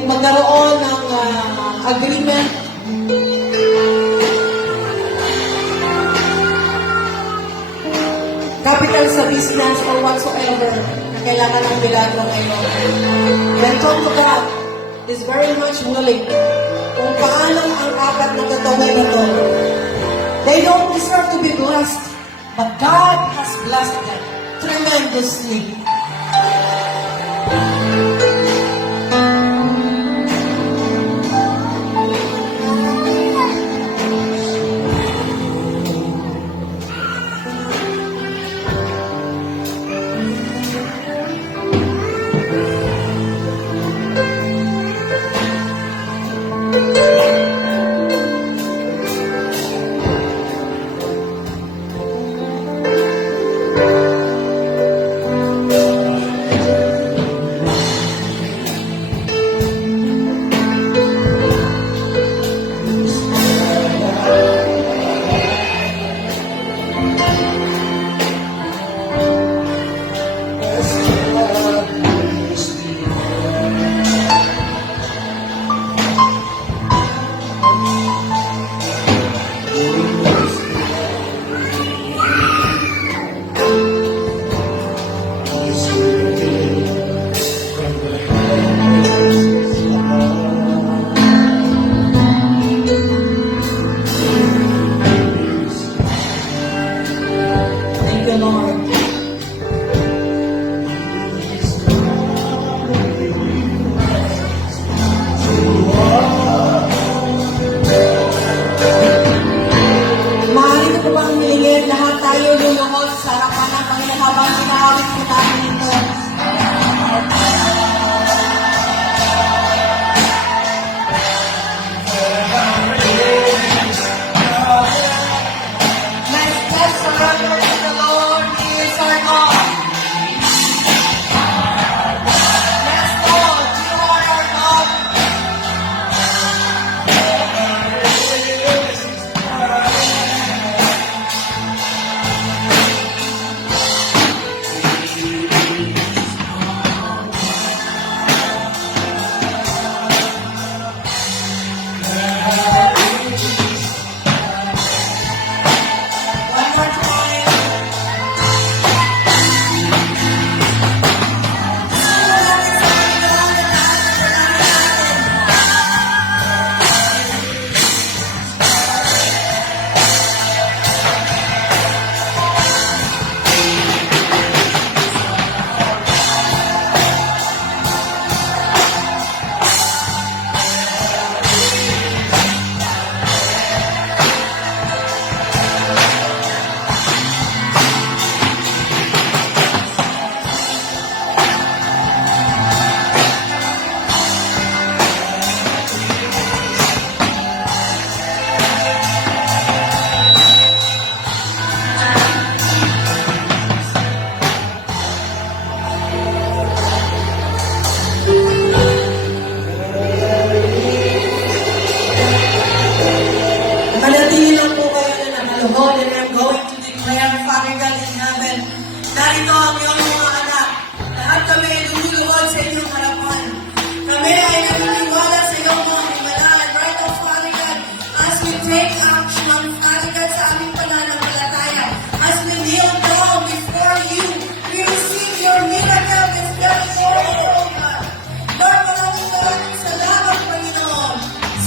magkaroon ng agreement. Capital sa business or whatsoever na kailangan ng milagro ngayon. Then talk to God is very much willing kung paano ang apat na gagawin na to. They don't deserve to be blessed, but God has blessed them tremendously. Lord, and I'm going to declare, Father God in heaven, narito ang iyong mga anak. Lahat kami ay lumuluhod sa inyong harapan. Kami ay naniniwala sa iyong mga himala. And right now, Father God, as we take action, Father God, sa aming pananampalataya, as we kneel down before you, we receive your miracle this very morning, oh God. Lord, maraming salamat, Panginoon.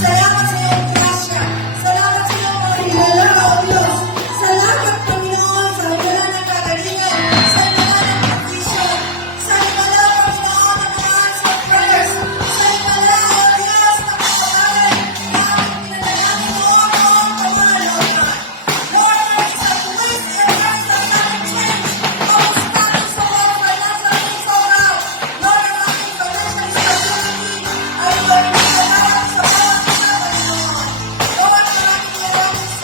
Salamat sa iyong grasya. Salamat sa iyong mga himala, O Diyos. Salamat, Panginoon, sa himala ng kagalingan, sa himala ng provision, sa himala, Panginoon, ng mga answered prayers, sa himala, O Diyos, ng kapagalan, na aming pinanalangin noon, kamahal, O God. Lord, there is a twist and there is a sudden change of the status of our financial needs, O God. Lord, ang aming financial stability ay magpapalaman sa bawat isa, Panginoon. Lord, maraming salamat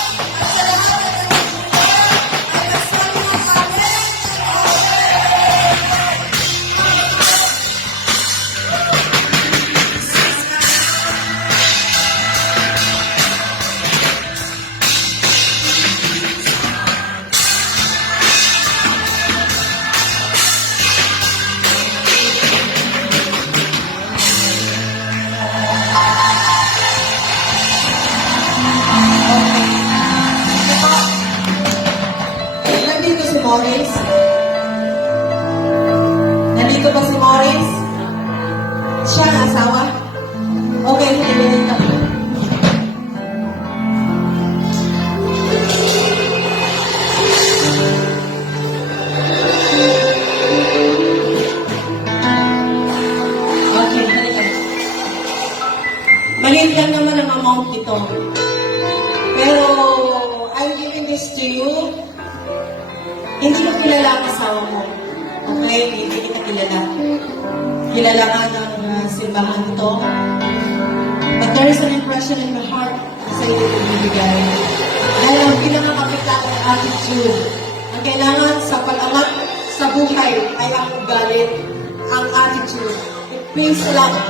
at sa lahat ng nagtutulungan ay nagsabi ng Amen and Amen. Nandito si Morris? Nandito ba si Morris? Siya ang asawa? Okay, hindi ka. Okay, halika. Maliit lang naman ang amount nito. Pero, I'm giving this to you. Hindi ko kilala ang asawa mo. Okay? Hindi kita kilala. Kilala ka ng simbahan ito. But there is an impression in my heart na sa iyo ibibigay. Dahil ang pinakakapital ng attitude. Ang kailangan sa pag-angat sa buhay ay ang ugali, ang attitude. It means lang.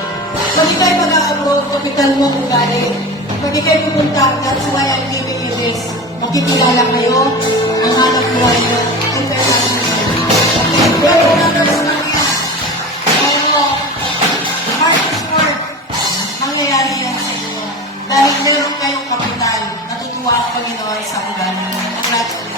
Pag ikaw'y mag-abroad, kapital mo ang ugali. Pag ikaw'y pumunta, that's why I'm giving you this. Makikilala kayo, ang hanap buhay mo, international. Okay, brothers, Maria. Oo, heart is heart. Mangyayari yan sa inyo. Dahil meron kayong kapital, natutuwa ang Panginoon sa ulan. Congratulations.